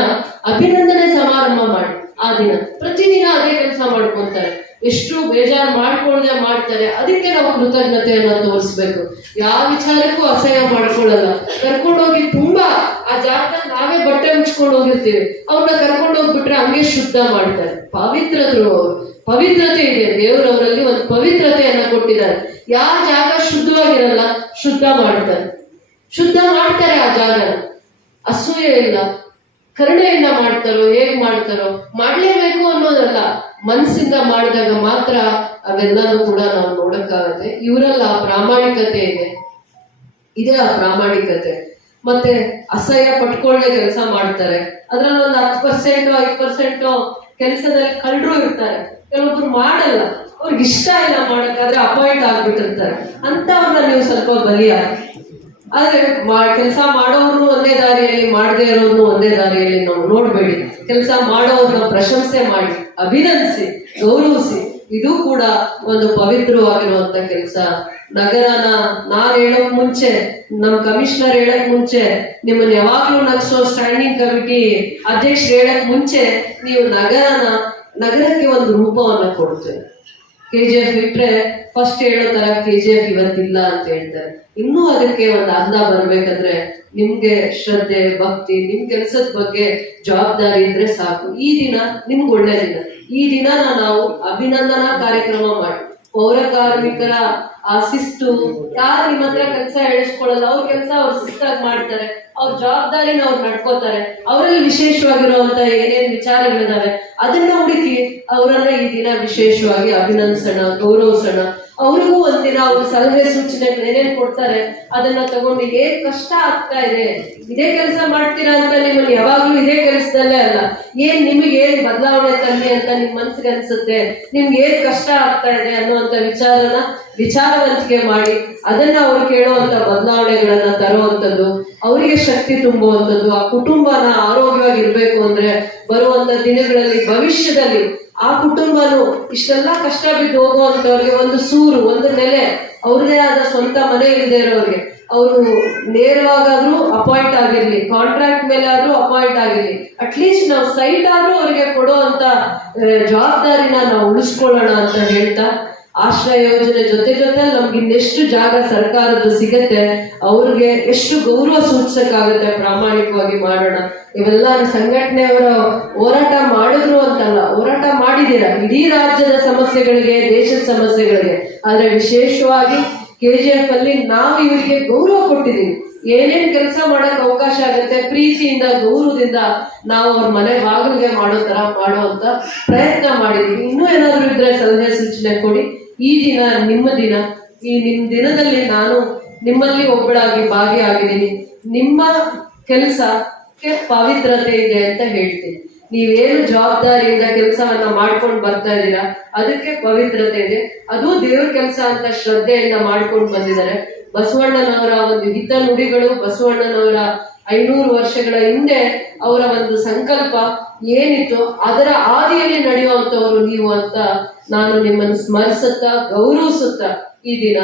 ಅಭಿನಂದನೆ ಸಮಾರಂಭ ಮಾಡಿ ಆ ದಿನ ಪ್ರತಿದಿನ ಅದೇ ಕೆಲಸ ಮಾಡ್ಕೊಂತಾರೆ. ಎಷ್ಟು ಬೇಜಾರು ಮಾಡ್ಕೊಳ್ಳದೆ ಮಾಡ್ತಾರೆ. ಅದಕ್ಕೆ ನಾವು ಕೃತಜ್ಞತೆಯನ್ನ ತೋರಿಸ್ಬೇಕು. ಯಾವ ವಿಚಾರಕ್ಕೂ ಅಸಹ್ಯ ಮಾಡ್ಕೊಳ್ಳಲ್ಲ. ಕರ್ಕೊಂಡೋಗಿ ತುಂಬಾ ಆ ಜಾಗದಲ್ಲಿ ನಾವೇ ಬಟ್ಟೆ ಮುಚ್ಕೊಂಡು ಹೋಗಿರ್ತೀವಿ, ಅವ್ರನ್ನ ಕರ್ಕೊಂಡು ಹೋಗ್ಬಿಟ್ರೆ ಹಂಗೆ ಶುದ್ಧ ಮಾಡ್ತಾರೆ. ಪವಿತ್ರತೆ ಇದೆ, ದೇವರವರಲ್ಲಿ ಒಂದು ಪವಿತ್ರತೆಯನ್ನ ಕೊಟ್ಟಿದ್ದಾರೆ. ಯಾವ ಜಾಗ ಶುದ್ಧವಾಗಿರಲ್ಲ ಶುದ್ಧ ಮಾಡ್ತಾರೆ ಆ ಜಾಗ. ಅಸೂಯೆ ಇಲ್ಲ, ಕರುಣೆಯಿಂದ ಮಾಡ್ತಾರೋ, ಹೇಗ್ ಮಾಡ್ತಾರೋ, ಮಾಡ್ಲೇಬೇಕು ಅನ್ನೋದಲ್ಲ, ಮನಸ್ಸಿಂದ ಮಾಡಿದಾಗ ಮಾತ್ರ ಅವೆಲ್ಲನೂ ಕೂಡ ನಾವು ನೋಡಕ್ಕಾಗತ್ತೆ. ಇವರೆಲ್ಲ ಪ್ರಾಮಾಣಿಕತೆ ಇದೆ ಆ ಪ್ರಾಮಾಣಿಕತೆ. ಮತ್ತೆ ಅಸಹ್ಯ ಪಟ್ಕೊಳ್ಳೆ ಕೆಲಸ ಮಾಡ್ತಾರೆ. ಅದ್ರಲ್ಲಿ ಒಂದು 10% 5% ಕೆಲಸದಲ್ಲಿ ಕಳ್ಳರು ಇರ್ತಾರೆ. ಕೆಲವೊಬ್ರು ಮಾಡಲ್ಲ, ಅವ್ರಿಗೆ ಇಷ್ಟ ಇಲ್ಲ ಮಾಡಕ್ಕಾದ್ರೆ ಅಪಾಯಿಂಟ್ ಆಗ್ಬಿಟ್ಟಿರ್ತಾರೆ. ಅಂತವ್ರನ್ನ ನೀವು ಸ್ವಲ್ಪ ಬಲಿಯಾಗಿ. ಆದ್ರೆ ಕೆಲಸ ಮಾಡೋರು ಒಂದೇ ದಾರಿಯಲ್ಲಿ, ಮಾಡದೇ ಇರೋರು ಒಂದೇ ದಾರಿಯಲ್ಲಿ ನಾವು ನೋಡ್ಬೇಡಿ. ಕೆಲಸ ಮಾಡೋರ್ನ ಪ್ರಶಂಸೆ ಮಾಡಿ, ಅಭಿನಂದಿಸಿ, ಗೌರವಿಸಿ. ಇದು ಕೂಡ ಒಂದು ಪವಿತ್ರವಾಗಿರುವಂತ ಕೆಲಸ. ನಗರನ ನಾನ್ ಹೇಳಕ್ ಮುಂಚೆ, ನಮ್ ಕಮಿಷನರ್ ಹೇಳಕ್ ಮುಂಚೆ, ನಿಮ್ಮನ್ನ ಯಾವಾಗ್ಲೂ ನಗ್ಸೋ ಸ್ಟ್ಯಾಂಡಿಂಗ್ ಕಮಿಟಿ ಅಧ್ಯಕ್ಷರು ಹೇಳಕ್ ಮುಂಚೆ ನೀವು ನಗರಕ್ಕೆ ಒಂದು ರೂಪವನ್ನ ಕೊಡ್ತೇವೆ. KGF ಬಿಟ್ರೆ ಫಸ್ಟ್ ಹೇಳೋ ತರ KGF ಇವತ್ತಿಲ್ಲ ಅಂತ ಹೇಳ್ತಾರೆ. ಇನ್ನೂ ಅದಕ್ಕೆ ಒಂದು ಅಂದ ಬರ್ಬೇಕಂದ್ರೆ ನಿಮ್ಗೆ ಶ್ರದ್ಧೆ, ಭಕ್ತಿ, ನಿಮ್ ಕೆಲ್ಸದ ಬಗ್ಗೆ ಜವಾಬ್ದಾರಿ ಇದ್ರೆ ಸಾಕು. ಈ ದಿನ ನಿಮ್ಗೆ ಒಳ್ಳೆ ದಿನ. ಈ ದಿನನ ನಾವು ಅಭಿನಂದನಾ ಕಾರ್ಯಕ್ರಮ ಮಾಡಿ ಪೌರ ಕಾರ್ಮಿಕರ ಆ ಶಿಸ್ತು, ಯಾರು ನಿಮ್ಮ ಹತ್ರ ಕೆಲಸ ಹೇಳಿಸ್ಕೊಳ್ಳಲ್ಲ, ಅವ್ರ ಕೆಲಸ ಅವ್ರು ಶಿಸ್ತಾಗಿ ಮಾಡ್ತಾರೆ, ಅವ್ರ ಜವಾಬ್ದಾರಿನ ಅವ್ರು ನಡ್ಕೋತಾರೆ, ಅವರಲ್ಲಿ ವಿಶೇಷವಾಗಿರುವಂತ ಏನೇನ್ ವಿಚಾರಗಳಿದಾವೆ ಅದನ್ನ ಹುಡುಕಿ ಅವರನ್ನ ಈ ದಿನ ವಿಶೇಷವಾಗಿ ಅಭಿನಂದಿಸೋಣ, ಗೌರವಿಸೋಣ. ಅವ್ರಿಗೂ ಒಂದಿನ ಅವ್ರ ಸಲಹೆ ಸೂಚನೆಗಳು ಏನೇನ್ ಕೊಡ್ತಾರೆ ಅದನ್ನ ತಗೊಂಡು ಏನ್ ಕಷ್ಟ ಆಗ್ತಾ ಇದೆ, ಇದೇ ಕೆಲಸ ಮಾಡ್ತೀರಾ ಅಂತ ನಿಮ್ಮಲ್ಲಿ ಯಾವಾಗ್ಲೂ ಇದೇ ಕೆಲಸದಲ್ಲೇ ಅಲ್ಲ, ಏನ್ ನಿಮಗೆ ಏನ್ ಬದಲಾವಣೆ ತನ್ನಿ ಅಂತ ನಿಮ್ ಮನ್ಸಿಗೆ ಅನ್ಸುತ್ತೆ, ನಿಮ್ಗೆ ಏನ್ ಕಷ್ಟ ಆಗ್ತಾ ಇದೆ ಅನ್ನುವಂತ ವಿಚಾರವಂತಿಕೆ ಮಾಡಿ ಅದನ್ನ ಅವ್ರು ಕೇಳುವಂತ ಬದಲಾವಣೆಗಳನ್ನ ತರುವಂತದ್ದು, ಅವರಿಗೆ ಶಕ್ತಿ ತುಂಬುವಂಥದ್ದು, ಆ ಕುಟುಂಬನ ಆರೋಗ್ಯವಾಗಿರ್ಬೇಕು ಅಂದ್ರೆ ಬರುವಂತ ದಿನಗಳಲ್ಲಿ ಭವಿಷ್ಯದಲ್ಲಿ ಆ ಕುಟುಂಬನು ಇಷ್ಟೆಲ್ಲ ಕಷ್ಟ ಬಿದ್ದು ಹೋಗುವಂತವ್ರಿಗೆ ಒಂದು ಸೂರು, ಒಂದು ನೆಲೆ, ಅವ್ರದೇ ಆದ ಸ್ವಂತ ಮನೆ ಇಲ್ಲದೆ ಇರೋರಿಗೆ ಅವರು ನೇರವಾಗಾದ್ರೂ ಅಪಾಯಿಂಟ್ ಆಗಿರ್ಲಿ, ಕಾಂಟ್ರಾಕ್ಟ್ ಮೇಲೆ ಆದ್ರೂ ಅಪಾಯಿಂಟ್ ಆಗಿರ್ಲಿ, ಅಟ್ಲೀಸ್ಟ್ ನಾವು ಸೈಟ್ ಆದ್ರೂ ಅವ್ರಿಗೆ ಕೊಡುವಂತ ಜವಾಬ್ದಾರಿನ ನಾವು ಉಳಿಸ್ಕೊಳ್ಳೋಣ ಅಂತ ಹೇಳ್ತಾ, ಆಶ್ರಯ ಯೋಜನೆ ಜೊತೆ ನಮ್ಗೆ ಇನ್ನೆಷ್ಟು ಜಾಗ ಸರ್ಕಾರದ ಸಿಗತ್ತೆ, ಅವ್ರಿಗೆ ಎಷ್ಟು ಗೌರವ ಸೂಚಿಸಕ್ಕಾಗತ್ತೆ ಪ್ರಾಮಾಣಿಕವಾಗಿ ಮಾಡೋಣ. ಇವೆಲ್ಲ ಸಂಘಟನೆಯವರ ಹೋರಾಟ ಮಾಡಿದ್ರು ಅಂತಲ್ಲ, ಹೋರಾಟ ಮಾಡಿದ್ದೀರಾ ಇಡೀ ರಾಜ್ಯದ ಸಮಸ್ಯೆಗಳಿಗೆ, ದೇಶದ ಸಮಸ್ಯೆಗಳಿಗೆ. ಆದ್ರೆ ವಿಶೇಷವಾಗಿ KGF ಅಲ್ಲಿ ನಾವು ಇವರಿಗೆ ಗೌರವ ಕೊಟ್ಟಿದ್ದೀವಿ. ಏನೇನ್ ಕೆಲಸ ಮಾಡಕ್ ಅವಕಾಶ ಆಗತ್ತೆ ಪ್ರೀತಿಯಿಂದ, ಗೌರವದಿಂದ ನಾವು ಅವ್ರ ಮನೆ ಬಾಗಿಲಿಗೆ ಮಾಡೋ ತರ ಮಾಡುವಂತ ಪ್ರಯತ್ನ ಮಾಡಿದೀವಿ. ಇನ್ನೂ ಏನಾದ್ರು ಇದ್ರೆ ಸಲಹೆ ಸೂಚನೆ ಕೊಡಿ. ಈ ದಿನ ನಿಮ್ಮ ದಿನ. ಈ ನಿಮ್ ದಿನದಲ್ಲಿ ನಾನು ನಿಮ್ಮಲ್ಲಿ ಒಬ್ಬಳಾಗಿ ಭಾಗಿಯಾಗಿದ್ದೀನಿ. ನಿಮ್ಮ ಕೆಲಸಕ್ಕೆ ಪವಿತ್ರತೆ ಇದೆ ಅಂತ ಹೇಳ್ತೀನಿ. ನೀವೇನು ಜವಾಬ್ದಾರಿಯಿಂದ ಕೆಲಸವನ್ನ ಮಾಡ್ಕೊಂಡು ಬರ್ತಾ ಇದ್ದೀರಾ ಅದಕ್ಕೆ ಪವಿತ್ರತೆ ಇದೆ. ಅದು ದೇವ್ರ ಕೆಲಸ ಅಂತ ಶ್ರದ್ಧೆಯಿಂದ ಮಾಡ್ಕೊಂಡು ಬಂದಿದ್ದಾರೆ. ಬಸವಣ್ಣನವರ ಒಂದು ಹಿತ ನುಡಿಗಳು, ಬಸವಣ್ಣನವರ 500 ವರ್ಷಗಳ ಹಿಂದೆ ಅವರ ಒಂದು ಸಂಕಲ್ಪ ಏನಿತ್ತು ಅದರ ಆದಿಯಲ್ಲಿ ನಡೆಯುವಂತವ್ರು ನೀವು ಅಂತ ನಾನು ನಿಮ್ಮನ್ನು ಸ್ಮರಿಸುತ್ತಾ, ಗೌರವಿಸುತ್ತಾ, ಈ ದಿನ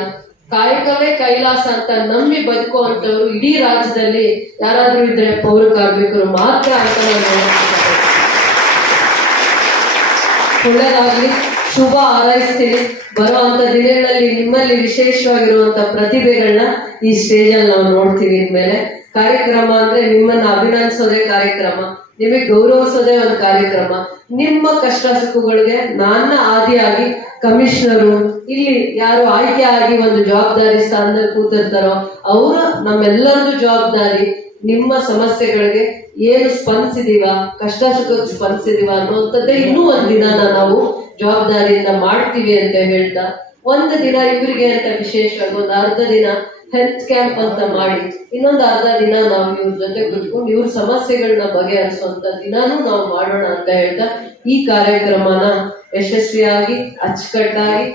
ಕಾಯಕವೇ ಕೈಲಾಸ ಅಂತ ನಂಬಿ ಬದುಕುವಂತವ್ರು ಇಡೀ ರಾಜ್ಯದಲ್ಲಿ ಯಾರಾದ್ರೂ ಇದ್ರೆ ಪೌರ ಕಾರ್ಮಿಕರು ಮಾತ್ರ ಅಂತ ನಾನು ಒಳ್ಳೆದಾಗ್ಲಿ, ಶುಭ ಹಾರೈಸ್ತೀನಿ. ಬರುವಂತ ದಿನಗಳಲ್ಲಿ ನಿಮ್ಮಲ್ಲಿ ವಿಶೇಷವಾಗಿರುವಂತ ಪ್ರತಿಭೆಗಳನ್ನ ಈ ಸ್ಟೇಜ್ ಅಲ್ಲಿ ನಾವು ನೋಡ್ತೀವಿ. ಇನ್ಮೇಲೆ ಕಾರ್ಯಕ್ರಮ ಅಂದ್ರೆ ನಿಮ್ಮನ್ನ ಅಭಿನಂದಿಸೋದೇ ಕಾರ್ಯಕ್ರಮ, ನಿಮಗೆ ಗೌರವಿಸೋದೇ ಒಂದು ಕಾರ್ಯಕ್ರಮ. ನಿಮ್ಮ ಕಷ್ಟ ಸುಖಗಳಿಗೆ ನನ್ನ ಆದಿಯಾಗಿ ಕಮಿಷನರು, ಇಲ್ಲಿ ಯಾರು ಆಯ್ಕೆ ಆಗಿ ಒಂದು ಜವಾಬ್ದಾರಿ ಸ್ಥಾನದಲ್ಲಿ ಕೂತಿರ್ತಾರೋ ಅವರು ನಮ್ಮೆಲ್ಲರದು ಜವಾಬ್ದಾರಿ. ನಿಮ್ಮ ಸಮಸ್ಯೆಗಳಿಗೆ ಏನು ಸ್ಪಂದಿಸಿದೀವ, ಕಷ್ಟ ಸುಖಕ್ಕೆ ಸ್ಪಂದಿಸಿದೀವ ಅನ್ನುವಂಥದ್ದೇ ಇನ್ನೂ ಒಂದ್ ದಿನಾನ ನಾವು ಜವಾಬ್ದಾರಿಯಿಂದ ಮಾಡ್ತೀವಿ ಅಂತ ಹೇಳ್ತಾ, ಒಂದು ದಿನ ಇವರಿಗೆ ಅಂತ ವಿಶೇಷವಾಗಿ ಒಂದು ಅರ್ಧ ದಿನ ಹೆಲ್ತ್ ಕ್ಯಾಂಪ್ ಅಂತ ಮಾಡಿ, ಇನ್ನೊಂದು ಅರ್ಧ ದಿನ ನಾವು ಇವ್ರ ಜೊತೆ ಕುತ್ಕೊಂಡು ಇವ್ರ ಸಮಸ್ಯೆಗಳನ್ನ ಬಗೆಹರಿಸುವಂತ ದಿನಾನು ನಾವು ಮಾಡೋಣ ಅಂತ ಹೇಳ್ತಾ, ಈ ಕಾರ್ಯಕ್ರಮನ ಯಶಸ್ವಿಯಾಗಿ ಅಚ್ಚುಕಟ್ಟಾಗಿ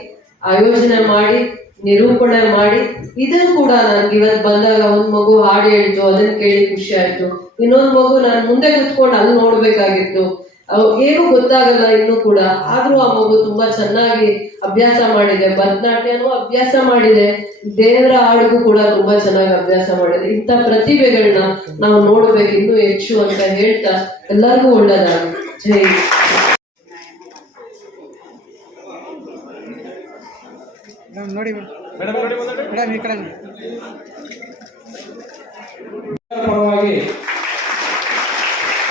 ಆಯೋಜನೆ ಮಾಡಿ ನಿರೂಪಣೆ ಮಾಡಿ, ಇದನ್ನು ಕೂಡ ನನ್ಗೆ ಇವತ್ತು ಬಂದಾಗ ಒಂದ್ ಮಗು ಹಾಡು ಹೇಳ್ತು, ಅದನ್ನ ಕೇಳಿ ಖುಷಿ ಆಯ್ತು. ಇನ್ನೊಂದ್ ಮಗು ನಾನು ಮುಂದೆ ಕುತ್ಕೊಂಡು ಅಲ್ಲಿ ನೋಡ್ಬೇಕಾಗಿತ್ತು, ಏನು ಗೊತ್ತಾಗಲ್ಲ ಇನ್ನೂ ಕೂಡ. ಆದ್ರೂ ಆ ಮಗು ತುಂಬಾ ಚೆನ್ನಾಗಿ ಅಭ್ಯಾಸ ಮಾಡಿದೆ, ಭರತನಾಟ್ಯನೂ ಅಭ್ಯಾಸ ಮಾಡಿದೆ, ದೇವರ ಹಾಡಿಗೂ ಕೂಡ ತುಂಬಾ ಚೆನ್ನಾಗಿ ಅಭ್ಯಾಸ ಮಾಡಿದೆ. ಇಂಥ ಪ್ರತಿಭೆಗಳನ್ನ ನಾವು ನೋಡ್ಬೇಕು ಇನ್ನೂ ಹೆಚ್ಚು ಅಂತ ಹೇಳ್ತಾ, ಎಲ್ಲರಿಗೂ ಒಳ್ಳೆದಾಗಲಿ. ಜೈ. ನೋಡಿ ಮೇಡಮ್ ಈ ಕಡೆ ಪರವಾಗಿ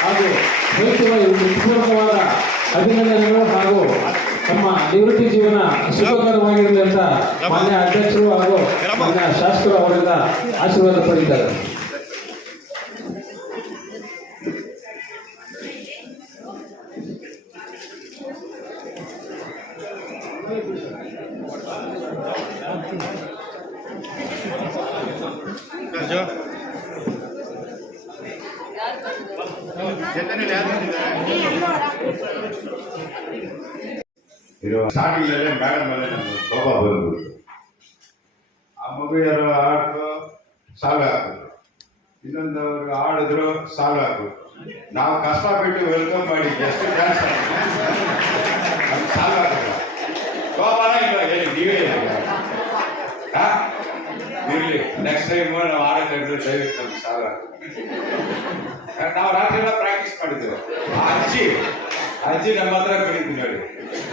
ಹಾಗೂ ಹೃತ್ಪೂರ್ವಕವಾದ ಅಭಿನಂದನೆಗಳು ಹಾಗೂ ತಮ್ಮ ನಿವೃತ್ತಿ ಜೀವನ ಸುಖಕರವಾಗಿರಲಿ ಅಂತ ಮಾನ್ಯ ಅಧ್ಯಕ್ಷರು ಹಾಗೂ ಮಾನ್ಯ ಶಾಸಕರು ಅವರಿಂದ ಆಶೀರ್ವಾದ ಪಡೆದಿದ್ದಾರೆ. ಸ್ಟಾರ್ಟಿಂಗ್ ಮೇಡಮ್ ಮೇಲೆ ನಮ್ಗೆ ಕೋಪ ಬಂದ್ಬಿಡ್ತು. ಆ ಮಗು ಯಾರು ಆಡಿದ್ರು ಸಾಲ ಹಾಕಿದ್ರು, ಇನ್ನೊಂದು ಅವ್ರು ಆಡಿದ್ರು ಸಾಲ ಹಾಕಿದ್ರು. ನಾವು ಕಷ್ಟಪಟ್ಟು ವೆಲ್ಕಮ್ ಮಾಡಿ ಎಷ್ಟು ಡ್ಯಾನ್ಸ್ ನಮ್ಗೆ ಸಾಲ ಹಾಕಿದ್ರು. ಕೋಪನ ಇಲ್ಲ, ಹೇಳಿ ನೀವೇ ಇರ್ಲಿ, ನೆಕ್ಸ್ಟ್ ಟೈಮ್ ನಾವು ಆಡೋದ್ರೆ ದಯವಿಟ್ಟು ನಮ್ಗೆ ಸಾಲ ಹಾಕಿದ್ರು. ನಾವು ರಾತ್ರಿ ಎಲ್ಲ ಪ್ರಾಕ್ಟೀಸ್ ಮಾಡಿದ್ದೆವು. ಆ ಅಜ್ಜಿ ಅಜ್ಜಿ ನಮ್ಮ ಹತ್ರ ಕರೀತೀವಿ ನೋಡಿ,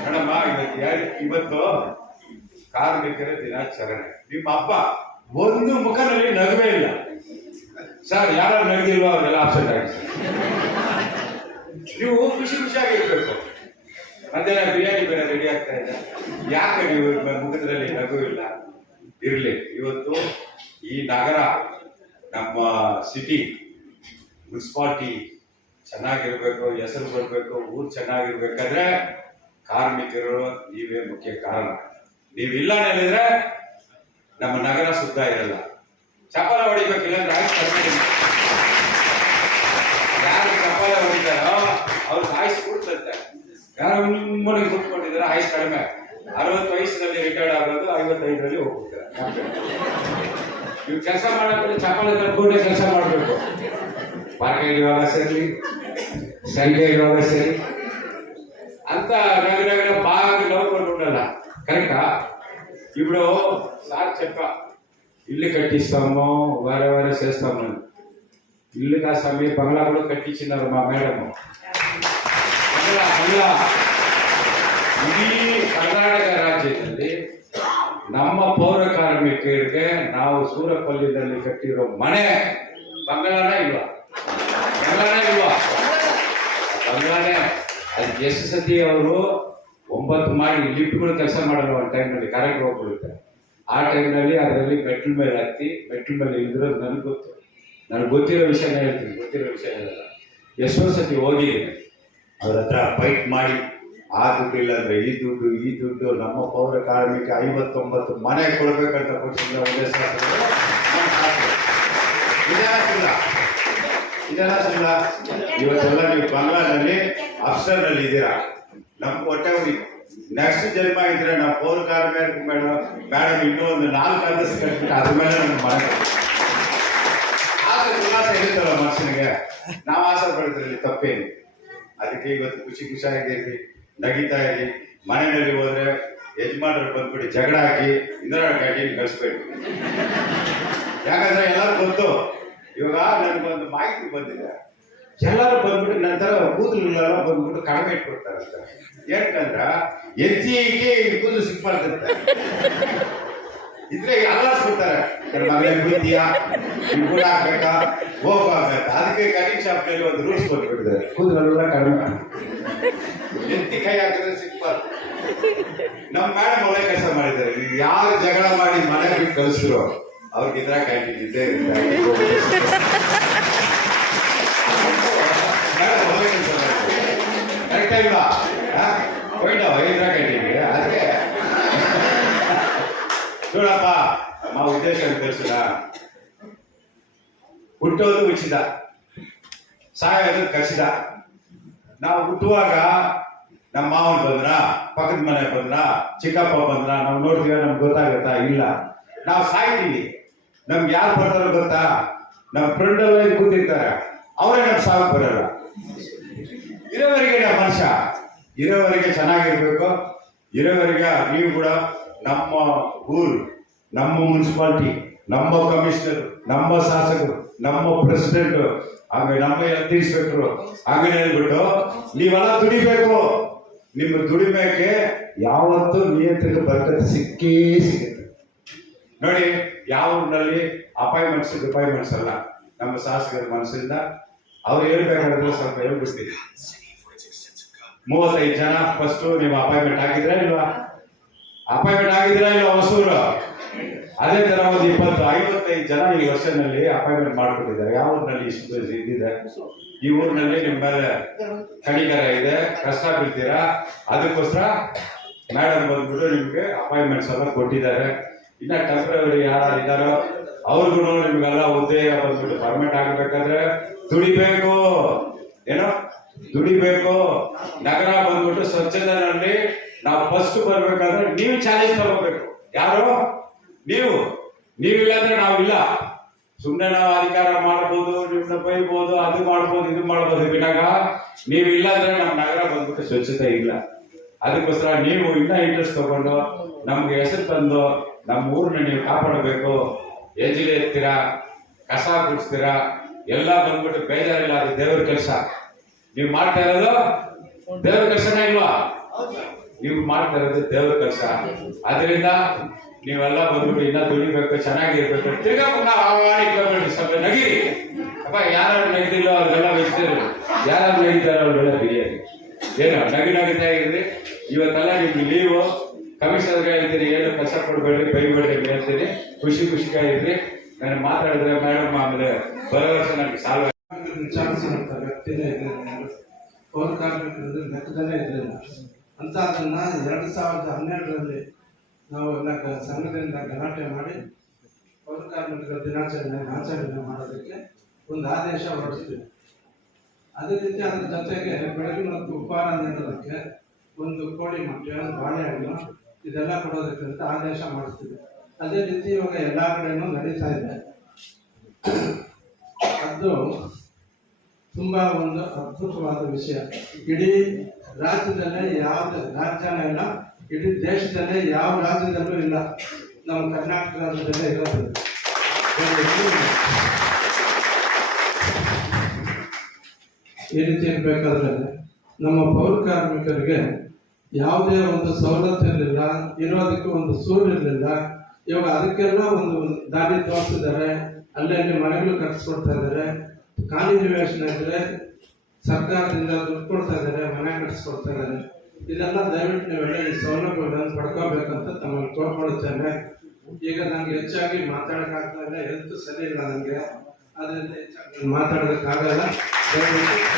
ಮೇಡಮ್ಮ ಇವತ್ತು ಕಾರ್ಮಿಕರ ದಿನಾಚರಣೆ, ನಿಮ್ಮ ಹಬ್ಬ, ಒಂದು ಮುಖದಲ್ಲಿ ನಗುವೇ ಇಲ್ಲ ಸರ್. ಯಾರು ನಗದಿಲ್ವೋ ಅವರೆಲ್ಲ ಅಪ್ಸೆಟ್ ಆಗಿ ನೀವು ಖುಷಿ ಖುಷಿಯಾಗಿರ್ಬೇಕು. ಮಧ್ಯಾಹ್ನ ಬಿರಿಯಾನಿ ಬೇರೆ ರೆಡಿ ಆಗ್ತಾ ಇದೆ, ಯಾಕೆ ನೀವು ಮುಖದಲ್ಲಿ ನಗು ಇಲ್ಲ? ಇರ್ಲಿ. ಇವತ್ತು ಈ ನಗರ, ನಮ್ಮ ಸಿಟಿ, ಮುನ್ಸಿಪಾಲಿಟಿ ಚೆನ್ನಾಗಿರ್ಬೇಕು, ಹೆಸರು ಬರ್ಬೇಕು, ಊರು ಚೆನ್ನಾಗಿರ್ಬೇಕಾದ್ರೆ ಕಾರ್ಮಿಕರು ನೀವೇ ಮುಖ್ಯ ಕಾರಣ. ನೀವಿಲ್ಲ ಹೇಳಿದ್ರೆ ನಮ್ಮ ನಗರ ಸುತ್ತ ಇರಲ್ಲ. ಚಪ್ಪಾಳೆ ಹೊಡಿಬೇಕಿಲ್ಲ ಅಂದ್ರೆ ಯಾರು ಚಪ್ಪಾಳೆ ಹೊಡಿತಾರೋ ಅವ್ರಿಗೆ ಆಯುಷ್ ಕೂಡ್ತಂತೆ. ಯಾರು ನಿಮ್ಮನಿಗೆ ಕೂತ್ಕೊಂಡಿದ್ದಾರೆ ಆಯುಷ್ ಕಡಿಮೆ, 60 ವಯಸ್ಸಿನಲ್ಲಿ ರಿಟೈರ್ಡ್ ಆಗೋದು 55ರಲ್ಲಿ ಹೋಗ್ಬಿಡ್ತಾರೆ. ನೀವು ಕೆಲಸ ಮಾಡೋದ್ರೆ ಚಪ್ಪಾಳೆ ತರ್ಕೊಂಡೆ ಕೆಲಸ ಮಾಡಬೇಕು. ಪಾರ್ಕ ಇಡುವಾಗ ಸರಿ, ಸಂಖ್ಯೆ ಇಡುವಾಗ ಸರಿ ಅಂತ ನಗರ బాగా నవ్వుకుంటూ ఉండాల. కరెక్టా? ఇప్పుడు సార్ చెప్పా, ఇల్లు కట్టిస్తాము, వేరే వేరే చేస్తాము. ఇల్లు కాస్త బంగ్లా కూడా కట్టించినారు మా మేడం. ಇಡೀ ಕರ್ನಾಟಕ ರಾಜ್ಯದಲ್ಲಿ ನಮ್ಮ ಪೌರ ಕಾರ್ಮಿಕರಿಗೆ ನಾವು ಸೂರಪಲ್ಲಿನಲ್ಲಿ ಕಟ್ಟಿರೋ ಮನೆ ಬಂಗಾಳನ ಇಲ್ವಾ? ಬಂಗಾಳನೇ. ಅದಕ್ಕೆ ಎಷ್ಟು ಸತಿ ಅವರು 9 ಮಾಡಿ ಲಿಫ್ಟ್ಗಳು ಕೆಲಸ ಮಾಡಲ್ಲ. ಒಂದು ಟೈಮ್ನಲ್ಲಿ ಕರೆಕ್ಟ್ ಹೋಗ್ಬಿಡುತ್ತೆ. ಆ ಟೈಮ್ನಲ್ಲಿ ಅದರಲ್ಲಿ ಮೆಟ್ಲ ಮೇಲೆ ಹತ್ತಿ ಮೆಟ್ಲ ಮೇಲೆ ಇಳಿದಿರೋದು ನನಗೆ ಗೊತ್ತಿರೋ ವಿಷಯನೇ ಹೇಳ್ತೀನಿ, ಗೊತ್ತಿರೋ ವಿಷಯ ಹೇಳಲ್ಲ. ಎಷ್ಟೋ ಸತಿ ಹೋಗಿದ್ದೀನಿ ಅವ್ರ ಹತ್ರ ಫೈಟ್ ಮಾಡಿ, ಆ ದುಡ್ಡು ಇಲ್ಲಾಂದ್ರೆ ಈ ದುಡ್ಡು ನಮ್ಮ ಪೌರ ಕಾರ್ಮಿಕ 59 ಮನೆ ಕೊಡ್ಬೇಕಂತ ಕೊಡ್ಸಿದ್ರೆ ಒಂದೇ ಇದೆಲ್ಲ ಸುಳ್ಳ. ಇವತ್ತೆಲ್ಲ ನೀವು ಬಂಗಾಳದಲ್ಲಿ ಅಫ್ಸರ್ನಲ್ಲಿ ಇದ್ದೀರಾ. ನಮ್ಮ ಹೊಟ್ಟೆ ನೆಕ್ಸ್ಟ್ ಜನ್ಮ ಇದ್ರೆ ನಾವು ಪೌರ ಕಾರ್ಮಿಕ ಮೇಡಮ್ ಇನ್ನೂ ಒಂದು 4 ಅಂತಸ್ತು ಕಟ್ಬಿಟ್ಟು ಅದ್ರ ಮೇಲೆ ನಮ್ಗೆ ಮನೆ ಆದ್ರೆ ಉಲ್ಲಾಸ ಇರುತ್ತಲ್ಲ ಮನುಷ್ಯನಿಗೆ. ನಾವು ಆಸೆ ಪಡ್ತಿರಲಿ, ತಪ್ಪೇನು. ಅದಕ್ಕೆ ಇವತ್ತು ಖುಷಿಯಾಗಿರ್ರಿ, ನಗಿತಾ ಇರಿ. ಮನೆಯಲ್ಲಿ ಹೋದ್ರೆ ಯಜಮಾನರು ಬಂದ್ಬಿಟ್ಟು ಜಗಳ ಹಾಕಿ ಇಂದಿರಾ ಕ್ಯಾಂಟೀನ್ ಕಳಿಸ್ಬೇಕು. ಯಾಕಂದ್ರೆ ಎಲ್ಲರೂ ಗೊತ್ತು. ಇವಾಗ ನನಗೊಂದು ಮಾಹಿತಿ ಬಂದಿದೆ, ಎಲ್ಲರೂ ಬಂದ್ಬಿಟ್ಟು ನಂತರ ಕೂದಲೆಲ್ಲ ಬಂದ್ಬಿಟ್ಟು ಕಡಿಮೆ ಇಟ್ಕೊಡ್ತಾರಂತ. ಯಾಕಂದ್ರ ಎತ್ತಿಗೆ ಕೂದಲು ಸಿಕ್ಬಾರ್ದಂತೆ ಇದ್ರೆ ಅಲ್ಲಾಡ್ಸ್ಬಿಡ್ತಾರೆ. ಮಗಳೇ ಬುದ್ಧಿಯಾ ಕೂಡ ಹಾಕ್ಬೇಕಾ, ಹೋಗ್ಬೇಕಂತ. ಅದಕ್ಕೆ ಕಟಿಂಗ್ ಶಾಪ್ನಲ್ಲಿ ಒಂದು ರೂಲ್ಸ್ ಕೊಟ್ಬಿಟ್ಟಿದ್ದಾರೆ, ಕೂದಲೆಲ್ಲ ಕಡಿಮೆ, ಎತ್ತಿ ಕೈ ಹಾಕಿದ್ರೆ ಸಿಕ್ಬಾರ್ದು. ನಮ್ಮ ಮೇಡಮ್ ಒಳ್ಳೆ ಕೆಲಸ ಮಾಡಿದ್ದಾರೆ. ನೀವು ಯಾರು ಜಗಳ ಮಾಡಿ ಮನೆ ಬಿಟ್ಟು ಕಳಿಸಿದ್ರು ಅವ್ರಿಗೆ ಇಂದಿರಾ ಕ್ಯಾಂಟೀನ್ ಇದ್ದೇ ಇರುತ್ತೆ. ಕರೆಕ್ಟ್ ಇಲ್ವಾ? ಹೋಯ್ತಾವ ಇಂದಿರಾ ಕ್ಯಾಂಟೀನ್ಗೆ. ಅದಕ್ಕೆ ನೋಡಪ್ಪ, ನಾವು ಉದ್ದೇಶ ತಿಳಿಸಿದ ಹುಟ್ಟೋದು ಉಚಿತ, ಸಾಯೋದು ಕಸಿದ. ನಾವು ಹುಟ್ಟುವಾಗ ನಮ್ಮ ಮಾವನ್ ಬಂದ್ರ, ಪಕ್ಕದ ಮನೆ ಬಂದ್ರ, ಚಿಕ್ಕಪ್ಪ ಬಂದ್ರ, ನಾವು ನೋಡ್ತೀವ, ನಮ್ಗೆ ಗೊತ್ತಾಗತ್ತಾ? ಇಲ್ಲ. ನಾವು ಸಾಯ್ತೀವಿ, ನಮ್ಗೆ ಯಾರು ಬರ್ತಾರೋ ಗೊತ್ತಾ? ನಮ್ಮ ಫ್ರೆಂಡ್ ಎಲ್ಲ ಕೂತಿರ್ತಾರೆ, ಅವರೇ ನಮ್ಗೆ ಸಾವು ಬರಲ್ಲ. ಇರೋವರೆಗೆ ನಮ್ಮ ಮನುಷ್ಯ, ಇರೋವರೆಗೆ ಚೆನ್ನಾಗಿರ್ಬೇಕು. ಇರೋವರೆಗೆ ನೀವು ಕೂಡ ನಮ್ಮ ಊರು, ನಮ್ಮ ಮುನ್ಸಿಪಾಲಿಟಿ, ನಮ್ಮ ಕಮಿಷನರ್, ನಮ್ಮ ಶಾಸಕರು, ನಮ್ಮ ಪ್ರೆಸಿಡೆಂಟ್, ಆಮೇಲೆ ನಮ್ಮ ಹೆಲ್ತ್ ಇನ್ಸ್ಪೆಕ್ಟರ್ ಹಾಗೆ ಹೇಳ್ಬಿಟ್ಟು ನೀವೆಲ್ಲ ದುಡಿಬೇಕು. ನಿಮ್ಮ ದುಡಿಮೆಗೆ ಯಾವತ್ತೂ ನಿಯಂತ್ರಣ ಬರಕತ್ತೆ ಸಿಕ್ಕೇ ಸಿಗುತ್ತೆ. ನೋಡಿ, ಯಾವ ಊರಿನಲ್ಲಿ ಅಪಾಯಿಂಟ್ಮೆಂಟ್ಸ್ ಅಲ್ಲ, ನಮ್ಮ ಶಾಸಕರ ಮನಸ್ಸಿಂದ ಅವ್ರು ಹೇಳ್ಬೇಕಾದ್ರೆ ಸ್ವಲ್ಪ ಹೇಳ್ಬಿಡ್ತೀವಿ. 35 ಜನ ಫಸ್ಟ್ ನೀವು ಅಪಾಯಿಂಟ್ಮೆಂಟ್ ಆಗಿದ್ರಾ ಇಲ್ವಾ? ಹೊಸೂರು. ಅದೇ ತರ ಒಂದು 55 ಜನ ಈ ವರ್ಷನಲ್ಲಿ ಅಪಾಯಿಂಟ್ಮೆಂಟ್ ಮಾಡ್ಕೊಟ್ಟಿದ್ದಾರೆ. ಯಾವ ಊರಿನಲ್ಲಿ ಇಷ್ಟು ಇದ್ದಿದೆ? ಈ ಊರಿನಲ್ಲಿ ನಿಮ್ಮ ಮೇಲೆ ಕಣಿಕರ ಇದೆ, ಕಷ್ಟ ಬೀಳ್ತೀರಾ. ಅದಕ್ಕೋಸ್ಕರ ಮೇಡಮ್ ಬಂದ್ಬಿಟ್ಟು ನಿಮ್ಗೆ ಅಪಾಯಿಂಟ್ಮೆಂಟ್ಸ್ ಎಲ್ಲ ಕೊಟ್ಟಿದ್ದಾರೆ. ಇನ್ನ ಟೆಂಪ್ರವರಿ ಯಾರು ಇದ್ದಾರೋ ಅವ್ರಿಗೂ ನಿಮ್ಗೆಲ್ಲ ಹುದ್ದೆ ಬಂದ್ಬಿಟ್ಟು ಪರ್ಮನೆಂಟ್ ಆಗ್ಬೇಕಾದ್ರೆ ದುಡಿಬೇಕು. ಏನೋ ದುಡಿಬೇಕು. ನಗರ ಬಂದ್ಬಿಟ್ಟು ಸ್ವಚ್ಛತೆಯಲ್ಲಿ ನಾವು ಫಸ್ಟ್ ಬರ್ಬೇಕಾದ್ರೆ ನೀವು ಚಾಲೆಂಜ್ ತಗೋಬೇಕು. ಯಾರು? ನೀವಿಲ್ಲಾಂದ್ರೆ ನಾವಿಲ್ಲ. ಸುಮ್ಮನೆ ನಾವು ಅಧಿಕಾರ ಮಾಡಬಹುದು, ನಿಮ್ಮನ್ನ ಬೈಬಹುದು, ಅದು ಮಾಡ್ಬೋದು, ಇದು ಮಾಡ್ಬೋದು ಬಿಟ್ಟಾಗ ನೀವಿಲ್ಲ ಅಂದ್ರೆ ನಮ್ಮ ನಗರ ಬಂದ್ಬಿಟ್ಟು ಸ್ವಚ್ಛತೆ ಇಲ್ಲ. ಅದಕ್ಕೋಸ್ಕರ ನೀವು ಇನ್ನ ಇಂಟ್ರೆಸ್ಟ್ ತಗೊಂಡು ನಮ್ಗೆ ಹೆಸರು ತಂದು ನಮ್ಮ ಊರನ್ನ ನೀವು ಕಾಪಾಡಬೇಕು. ಎಂಜಿಲಿ ಎತ್ತೀರಾ, ಕಸ ಗುಡಿಸ್ತೀರಾ, ಎಲ್ಲ ಬಂದ್ಬಿಟ್ಟು ಬೇಜಾರಿಲ್ಲ. ಅದು ದೇವ್ರ ಕೆಲಸ. ನೀವು ಮಾಡ್ತಾ ಇರೋದು ದೇವ್ರ ಕೆಲಸನ ಇಲ್ವಾ? ನೀವು ಮಾಡ್ತಾ ಇರೋದು ದೇವ್ರ ಕೆಲಸ. ಅದರಿಂದ ನೀವೆಲ್ಲ ಬಂದ್ಬಿಟ್ಟು ಇನ್ನ ದುಡಿಬೇಕು, ಚೆನ್ನಾಗಿರ್ಬೇಕು. ತಿರ್ಗಾ ಸ್ವಲ್ಪ ನಗಿರಿ ಅಪ್ಪ. ಯಾರು ನಗಿದಿಲ್ಲ ಅವ್ರೆಲ್ಲ ಬೆಳೆಸಿದ್ರು, ಯಾರು ನಗಿದಾರ ಅವ್ರೆಲ್ಲ ಬಿರಿಯಾನಿ. ಏನೋ ನಗಿತಾ ಇರ್ರಿ. ಇವತ್ತೆಲ್ಲ ನಿಮ್ಗೆ ಲೀವು. ಕಮಿಷನರ್ಗೆ ಹೇಳ್ತೀನಿ, ಏನು ಕಷ್ಟ ಕೊಡ್ಬೇಡ್ರಿ, ಬೈಬೇಡ್ರಿ ಹೇಳ್ತೀನಿ. ಖುಷಿಯಾಗಿರ್ರಿ. ನಾನು ಮಾತಾಡಿದ್ರೆ ಮೇಡಮ್ ಆಮೇಲೆ ಬರೋ ವರ್ಷ ನನಗೆ ಸಾಲ ವಿಚಾರಿಸುವಂತ ವ್ಯಕ್ತಿನೇ ಇರಲಿಲ್ಲ, ಪೌರ ಕಾರ್ಮಿಕರಲ್ಲಿ ಲೆಕ್ಕದಲ್ಲೇ ಇರಲಿಲ್ಲ ಅಂತ. ಅದನ್ನ 2012ರಲ್ಲಿ ನಾವು ಎಲ್ಲ ಸಂಘದಿಂದ ಗಲಾಟೆ ಮಾಡಿ ಪೌರ ಕಾರ್ಮಿಕರ ಆಚರಣೆ ಮಾಡೋದಕ್ಕೆ ಒಂದು ಆದೇಶ ಹೊರಡಿಸ್ತೀವಿ. ಅದೇ ರೀತಿ ಅದರ ಜೊತೆಗೆ ಬೆಳಗಿನ ಹೊತ್ತು ಉಪಹಾರ ನೀಡೋದಕ್ಕೆ 1 ಕೋಳಿ ಮೊಟ್ಟೆ, ಬಾಳೆಹಣ್ಣು ಇದೆಲ್ಲ ಕೊಡೋದಕ್ಕೆ ಅಂತ ಆದೇಶ ಮಾಡಿಸ್ತೀವಿ. ಅದೇ ರೀತಿ ಇವಾಗ ಎಲ್ಲ ಕಡೆನೂ ನಡೀತಾ ಇದೆ. ಅದು ತುಂಬಾ ಒಂದು ಅದ್ಭುತವಾದ ವಿಷಯ. ಇಡೀ ರಾಜ್ಯದಲ್ಲೇ ಯಾವುದೇ ರಾಜ್ಯನೇ ಇಲ್ಲ, ಇಡೀ ದೇಶದಲ್ಲೇ ಯಾವ ರಾಜ್ಯದಲ್ಲೂ ಇಲ್ಲ, ನಮ್ಮ ಕರ್ನಾಟಕ ರಾಜ್ಯದಲ್ಲೇ ಇರೋದು. ಈ ರೀತಿ ಇರಬೇಕಾದ್ರೆ ನಮ್ಮ ಪೌರ ಕಾರ್ಮಿಕರಿಗೆ ಯಾವುದೇ ಒಂದು ಸವಲತ್ತು ಇರಲಿಲ್ಲ, ಇರೋದಕ್ಕೆ ಒಂದು ಸೂರು ಇರಲಿಲ್ಲ. ಇವಾಗ ಅದಕ್ಕೆಲ್ಲ ಒಂದು ದಾರಿ ತೋರಿಸಿದ್ದಾರೆ. ಅಲ್ಲೇ ಮನೆಗಳು ಕಟ್ಟಿಸ್ಕೊಡ್ತಾ ಇದ್ದಾರೆ. ಖಾಲಿ ನಿವೇಶನ ಇದ್ರೆ ಸರ್ಕಾರದಿಂದ ದುಡ್ಡು ಕೊಡ್ತಾ ಇದ್ದಾರೆ, ಮನೆ ಕಟ್ಟಿಸ್ಕೊಡ್ತಾ ಇದ್ದಾರೆ. ಇದೆಲ್ಲ ದಯವಿಟ್ಟು ನೀವೆಲ್ಲ ಈ ಸೌಲಭ್ಯಗಳನ್ನು ಪಡ್ಕೋಬೇಕಂತ ತಮ್ಮಲ್ಲಿ ಕೋರ್ಕೊಳ್ತೇನೆ. ಈಗ ನನಗೆ ಹೆಚ್ಚಾಗಿ ಮಾತಾಡೋಕ್ಕಾಗ್ತಾ ಇಲ್ಲ, ಹೆಲ್ತ್ ಸರಿ ಇಲ್ಲ ನನಗೆ, ಅದರಿಂದ ಹೆಚ್ಚಾಗಿ ಮಾತಾಡೋದಕ್ಕಾಗಲ್ಲ. ದಯವಿಟ್ಟು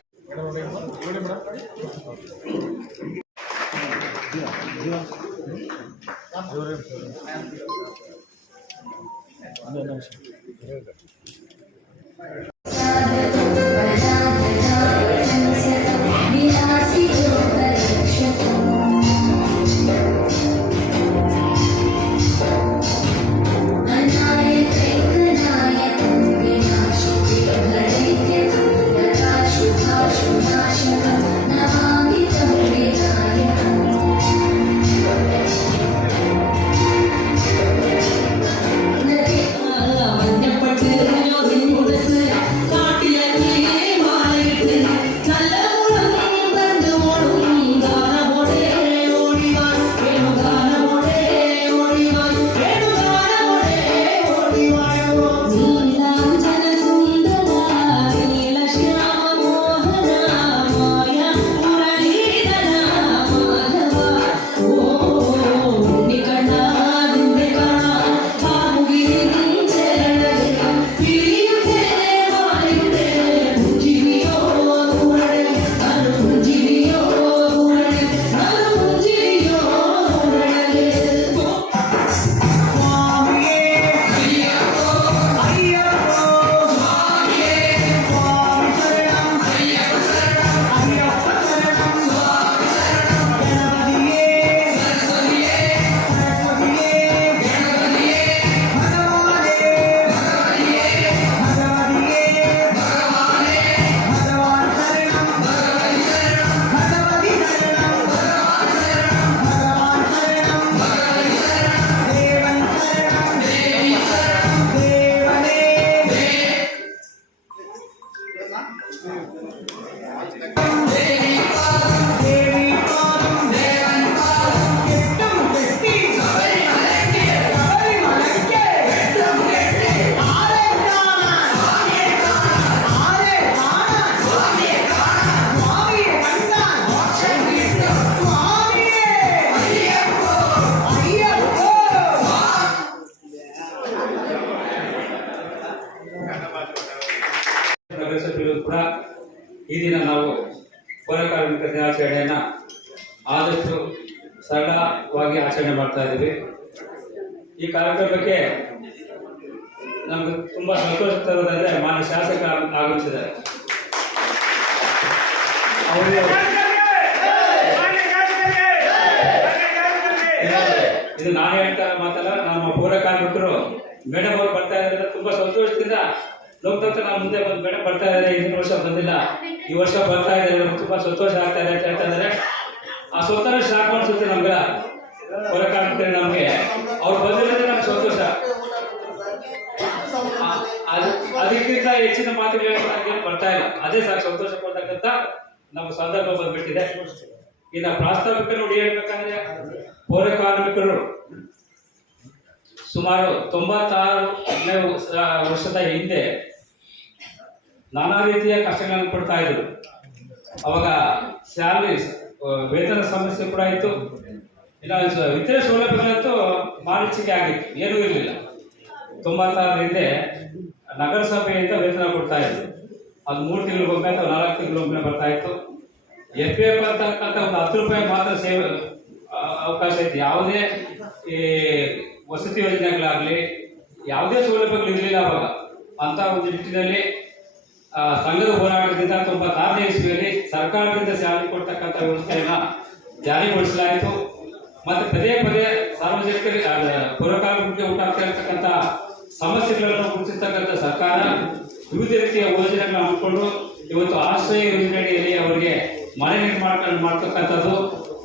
ಕೂಡ ಈ ದಿನ ನಾವು ಪೌರ ಕಾರ್ಮಿಕ ದಿನಾಚರಣೆಯನ್ನ ಆದಷ್ಟು ಸರಳವಾಗಿ ಆಚರಣೆ ಮಾಡ್ತಾ ಇದ್ದೀವಿ. ಈ ಕಾರ್ಯಕ್ರಮಕ್ಕೆ ನಮ್ಗೆ ತುಂಬಾ ಸಂತೋಷ ತರೋದಂದ್ರೆ ಮಾನ್ಯ ಶಾಸಕ ಆಗಮಿಸಿದ್ದಾರೆ. ಇದು ನಾನು ಹೇಳ್ತಾ ಮಾತಲ್ಲ, ನಮ್ಮ ಪೌರ ಕಾರ್ಮಿಕರು ಮೇಡಮ್ ಅವರು ಬರ್ತಾ ಇದ್ದಾರೆ. ತುಂಬಾ ಸಂತೋಷದಿಂದ ಲೋಕತಂತ್ರ ನಾವು ಮುಂದೆ ಬಂದು ಮೇಡಮ್ ಬರ್ತಾ ಇದ್ದಾರೆ. ಹಿಂದಿನ ವರ್ಷ ಬಂದಿಲ್ಲ, ಈ ವರ್ಷ ಬರ್ತಾ ಇದ್ದಾರೆ. ತುಂಬಾ ಸಂತೋಷ ಆಗ್ತಾ ಇದೆ ಅಂತ ಹೇಳ್ತಾ ಇದ್ದಾರೆ. ಆ ಸಂತೋಷ ಶಾಕ್ ಅನ್ಸುತ್ತೆ ನಮ್ಗೆ, ಪೌರ ಕಾರ್ಮಿಕರು. ನಮ್ಗೆ ಅವ್ರು ಬಂದಿರೋದ್ರೆ ನಮ್ಗೆ ಸಂತೋಷ. ಅದಕ್ಕಿಂತ ಹೆಚ್ಚಿನ ಮಾತುಗಳು ಬರ್ತಾ ಇಲ್ಲ. ಅದೇ ಸಾಕು ಸಂತೋಷ ಕೊಡ್ತಕ್ಕಂಥ ನಮ್ಮ ಸಂದರ್ಭ ಬಂದ್ಬಿಟ್ಟಿದೆ. ಇನ್ನು ಪ್ರಾಸ್ತಾವಿಕ ನುಡಿ ಹೇಳ್ಬೇಕಂದ್ರೆ ಪೌರ ಕಾರ್ಮಿಕರು ಸುಮಾರು 96ನೇ ವರ್ಷದ ಹಿಂದೆ ನಾನಾ ರೀತಿಯ ಕಷ್ಟಗಳನ್ನು ಪಡ್ತಾ ಇದ್ರು. ಅವಾಗ ಸ್ಯಾಲರಿ ವೇತನ ಸಮಸ್ಯೆ ಕೂಡ ಇತ್ತು. ಇನ್ನು ಇತರೆ ಸೌಲಭ್ಯಗಳಂತೂ ಮಾರೀಚಿಕೆ ಆಗಿತ್ತು, ಏನೂ ಇರಲಿಲ್ಲ. 96 ಹಿಂದೆ ನಗರಸಭೆಯಿಂದ ವೇತನ ಕೊಡ್ತಾ ಇದ್ರು. ಅದು 3 ತಿಂಗಳಿಗೊಮ್ಮೆ ಅಥವಾ 4 ತಿಂಗಳಿಗೊಮ್ಮೆ ಬರ್ತಾ ಇತ್ತು. FF ಅಂತಕ್ಕಂಥ ಒಂದು 10 ರೂಪಾಯಿ ಮಾತ್ರ ಸೇವೆ ಅವಕಾಶ ಇತ್ತು. ಯಾವುದೇ ಈ ವಸತಿ ಯೋಜನೆಗಳಾಗಲಿ ಯಾವುದೇ ಸೌಲಭ್ಯಗಳು ಇರಲಿಲ್ಲ ಅವಾಗ. ಅಂತ ಒಂದು ನಿಟ್ಟಿನಲ್ಲಿ ಸಂಘದ ಹೋರಾಟದಿಂದ 96ನೇ ಇಸ್ವಿಯಲ್ಲಿ ಸರ್ಕಾರದಿಂದ ಸ್ಯಾಲರಿ ಕೊಡ್ತಕ್ಕಂಥ ವ್ಯವಸ್ಥೆಯನ್ನ ಜಾರಿಗೊಳಿಸಲಾಯಿತು. ಮತ್ತೆ ಪದೇ ಪದೇ ಸಾರ್ವಜನಿಕರಿಗೆ ಪೌರಕಾರ್ಮಿಕರಿಗೆ ಉಂಟಾಗ್ತಾ ಇರತಕ್ಕಂಥ ಸಮಸ್ಯೆಗಳನ್ನು ಗುರುತಿಸ್ತಕ್ಕಂಥ ಸರ್ಕಾರ ವಿವಿಧ ರೀತಿಯ ಯೋಜನೆಗಳನ್ನು ಹಮ್ಮಿಕೊಂಡು ಇವತ್ತು ಆಶ್ರಯ ಯೋಜನೆಯಲ್ಲಿ ಅವರಿಗೆ ಮನೆ ನಿರ್ಮಾಣ ಮಾಡ್ತಕ್ಕಂಥದ್ದು,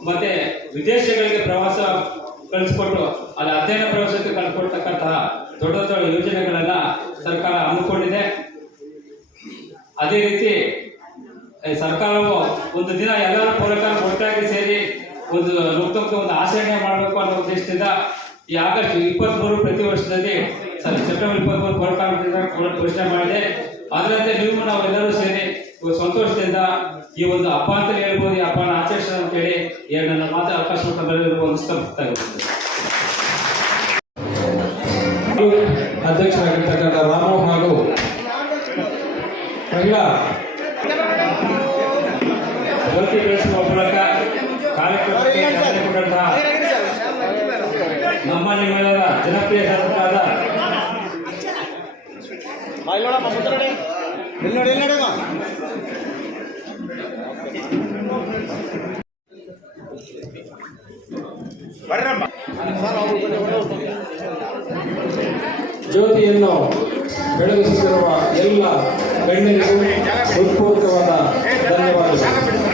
ಮತ್ತೆ ವಿದೇಶಗಳಿಗೆ ಪ್ರವಾಸ ಕಳಿಸ್ಕೊಟ್ಟು ಅಲ್ಲಿ ಅಧ್ಯಯನ ಪ್ರವಾಸಕ್ಕೆ ಕಳ್ಕೊಡ್ತಕ್ಕಂತಹ ದೊಡ್ಡ ದೊಡ್ಡ ಯೋಜನೆಗಳನ್ನ ಸರ್ಕಾರ ಹಮ್ಮಿಕೊಂಡಿದೆ. ಅದೇ ರೀತಿ ಸರ್ಕಾರವು ಒಂದು ದಿನ ಎಲ್ಲರೂ ಪೌರಕಾರ್ಮಿಕರು ಒಟ್ಟಾಗಿ ಸೇರಿ ಒಂದು ಒಂದು ಆಚರಣೆ ಮಾಡಬೇಕು ಅನ್ನೋ ಉದ್ದೇಶದಿಂದ ಈ ಆಗಸ್ಟ್ 23 ಪ್ರತಿ ವರ್ಷದಲ್ಲಿ ಸೆಪ್ಟೆಂಬರ್ 23 ಪೌರಕಾರ್ಮಿಕರ ಘೋಷಣೆ ಮಾಡಿದೆ. ಅದರಂತೆ ನೀವು ನಾವೆಲ್ಲರೂ ಸೇರಿ ಸಂತೋಷದಿಂದ ಈ ಒಂದು ಹಬ್ಬ ಅಂತ ಹೇಳ್ಬೋದು, ಈ ಹಬ್ಬನ ಆಚರಿಸೋಣ ಅಂತ ಹೇಳಿ ನನ್ನ ಮಾತು ಅವಕಾಶ ಹೊಂದಿಸ್ತಾ ಅಧ್ಯಕ್ಷರಾಗಿರ್ತಕ್ಕಂಥ ರಾಮು ಹಾಗೂ ಮಹಿಳಾ ಜ್ಯೋತಿ ಬೆಳೆಸುವ ಮೂಲಕ ಕಾರ್ಯಕ್ರಮಕ್ಕೆ ಚಾಲನೆ ಕೊಟ್ಟಂತಹ ನಮ್ಮ ನಿಮ್ಮೆಲ್ಲರ ಜನಪ್ರಿಯ ಶಾಸಕರಾದ ಜ್ಯೋತಿಯನ್ನು ಬೆಳಗಿಸುತ್ತಿರುವ ಎಲ್ಲ ಗಣ್ಯರಿಗೂ ಹೃತ್ಪೂರ್ವಕವಾದ ಧನ್ಯವಾದಗಳು.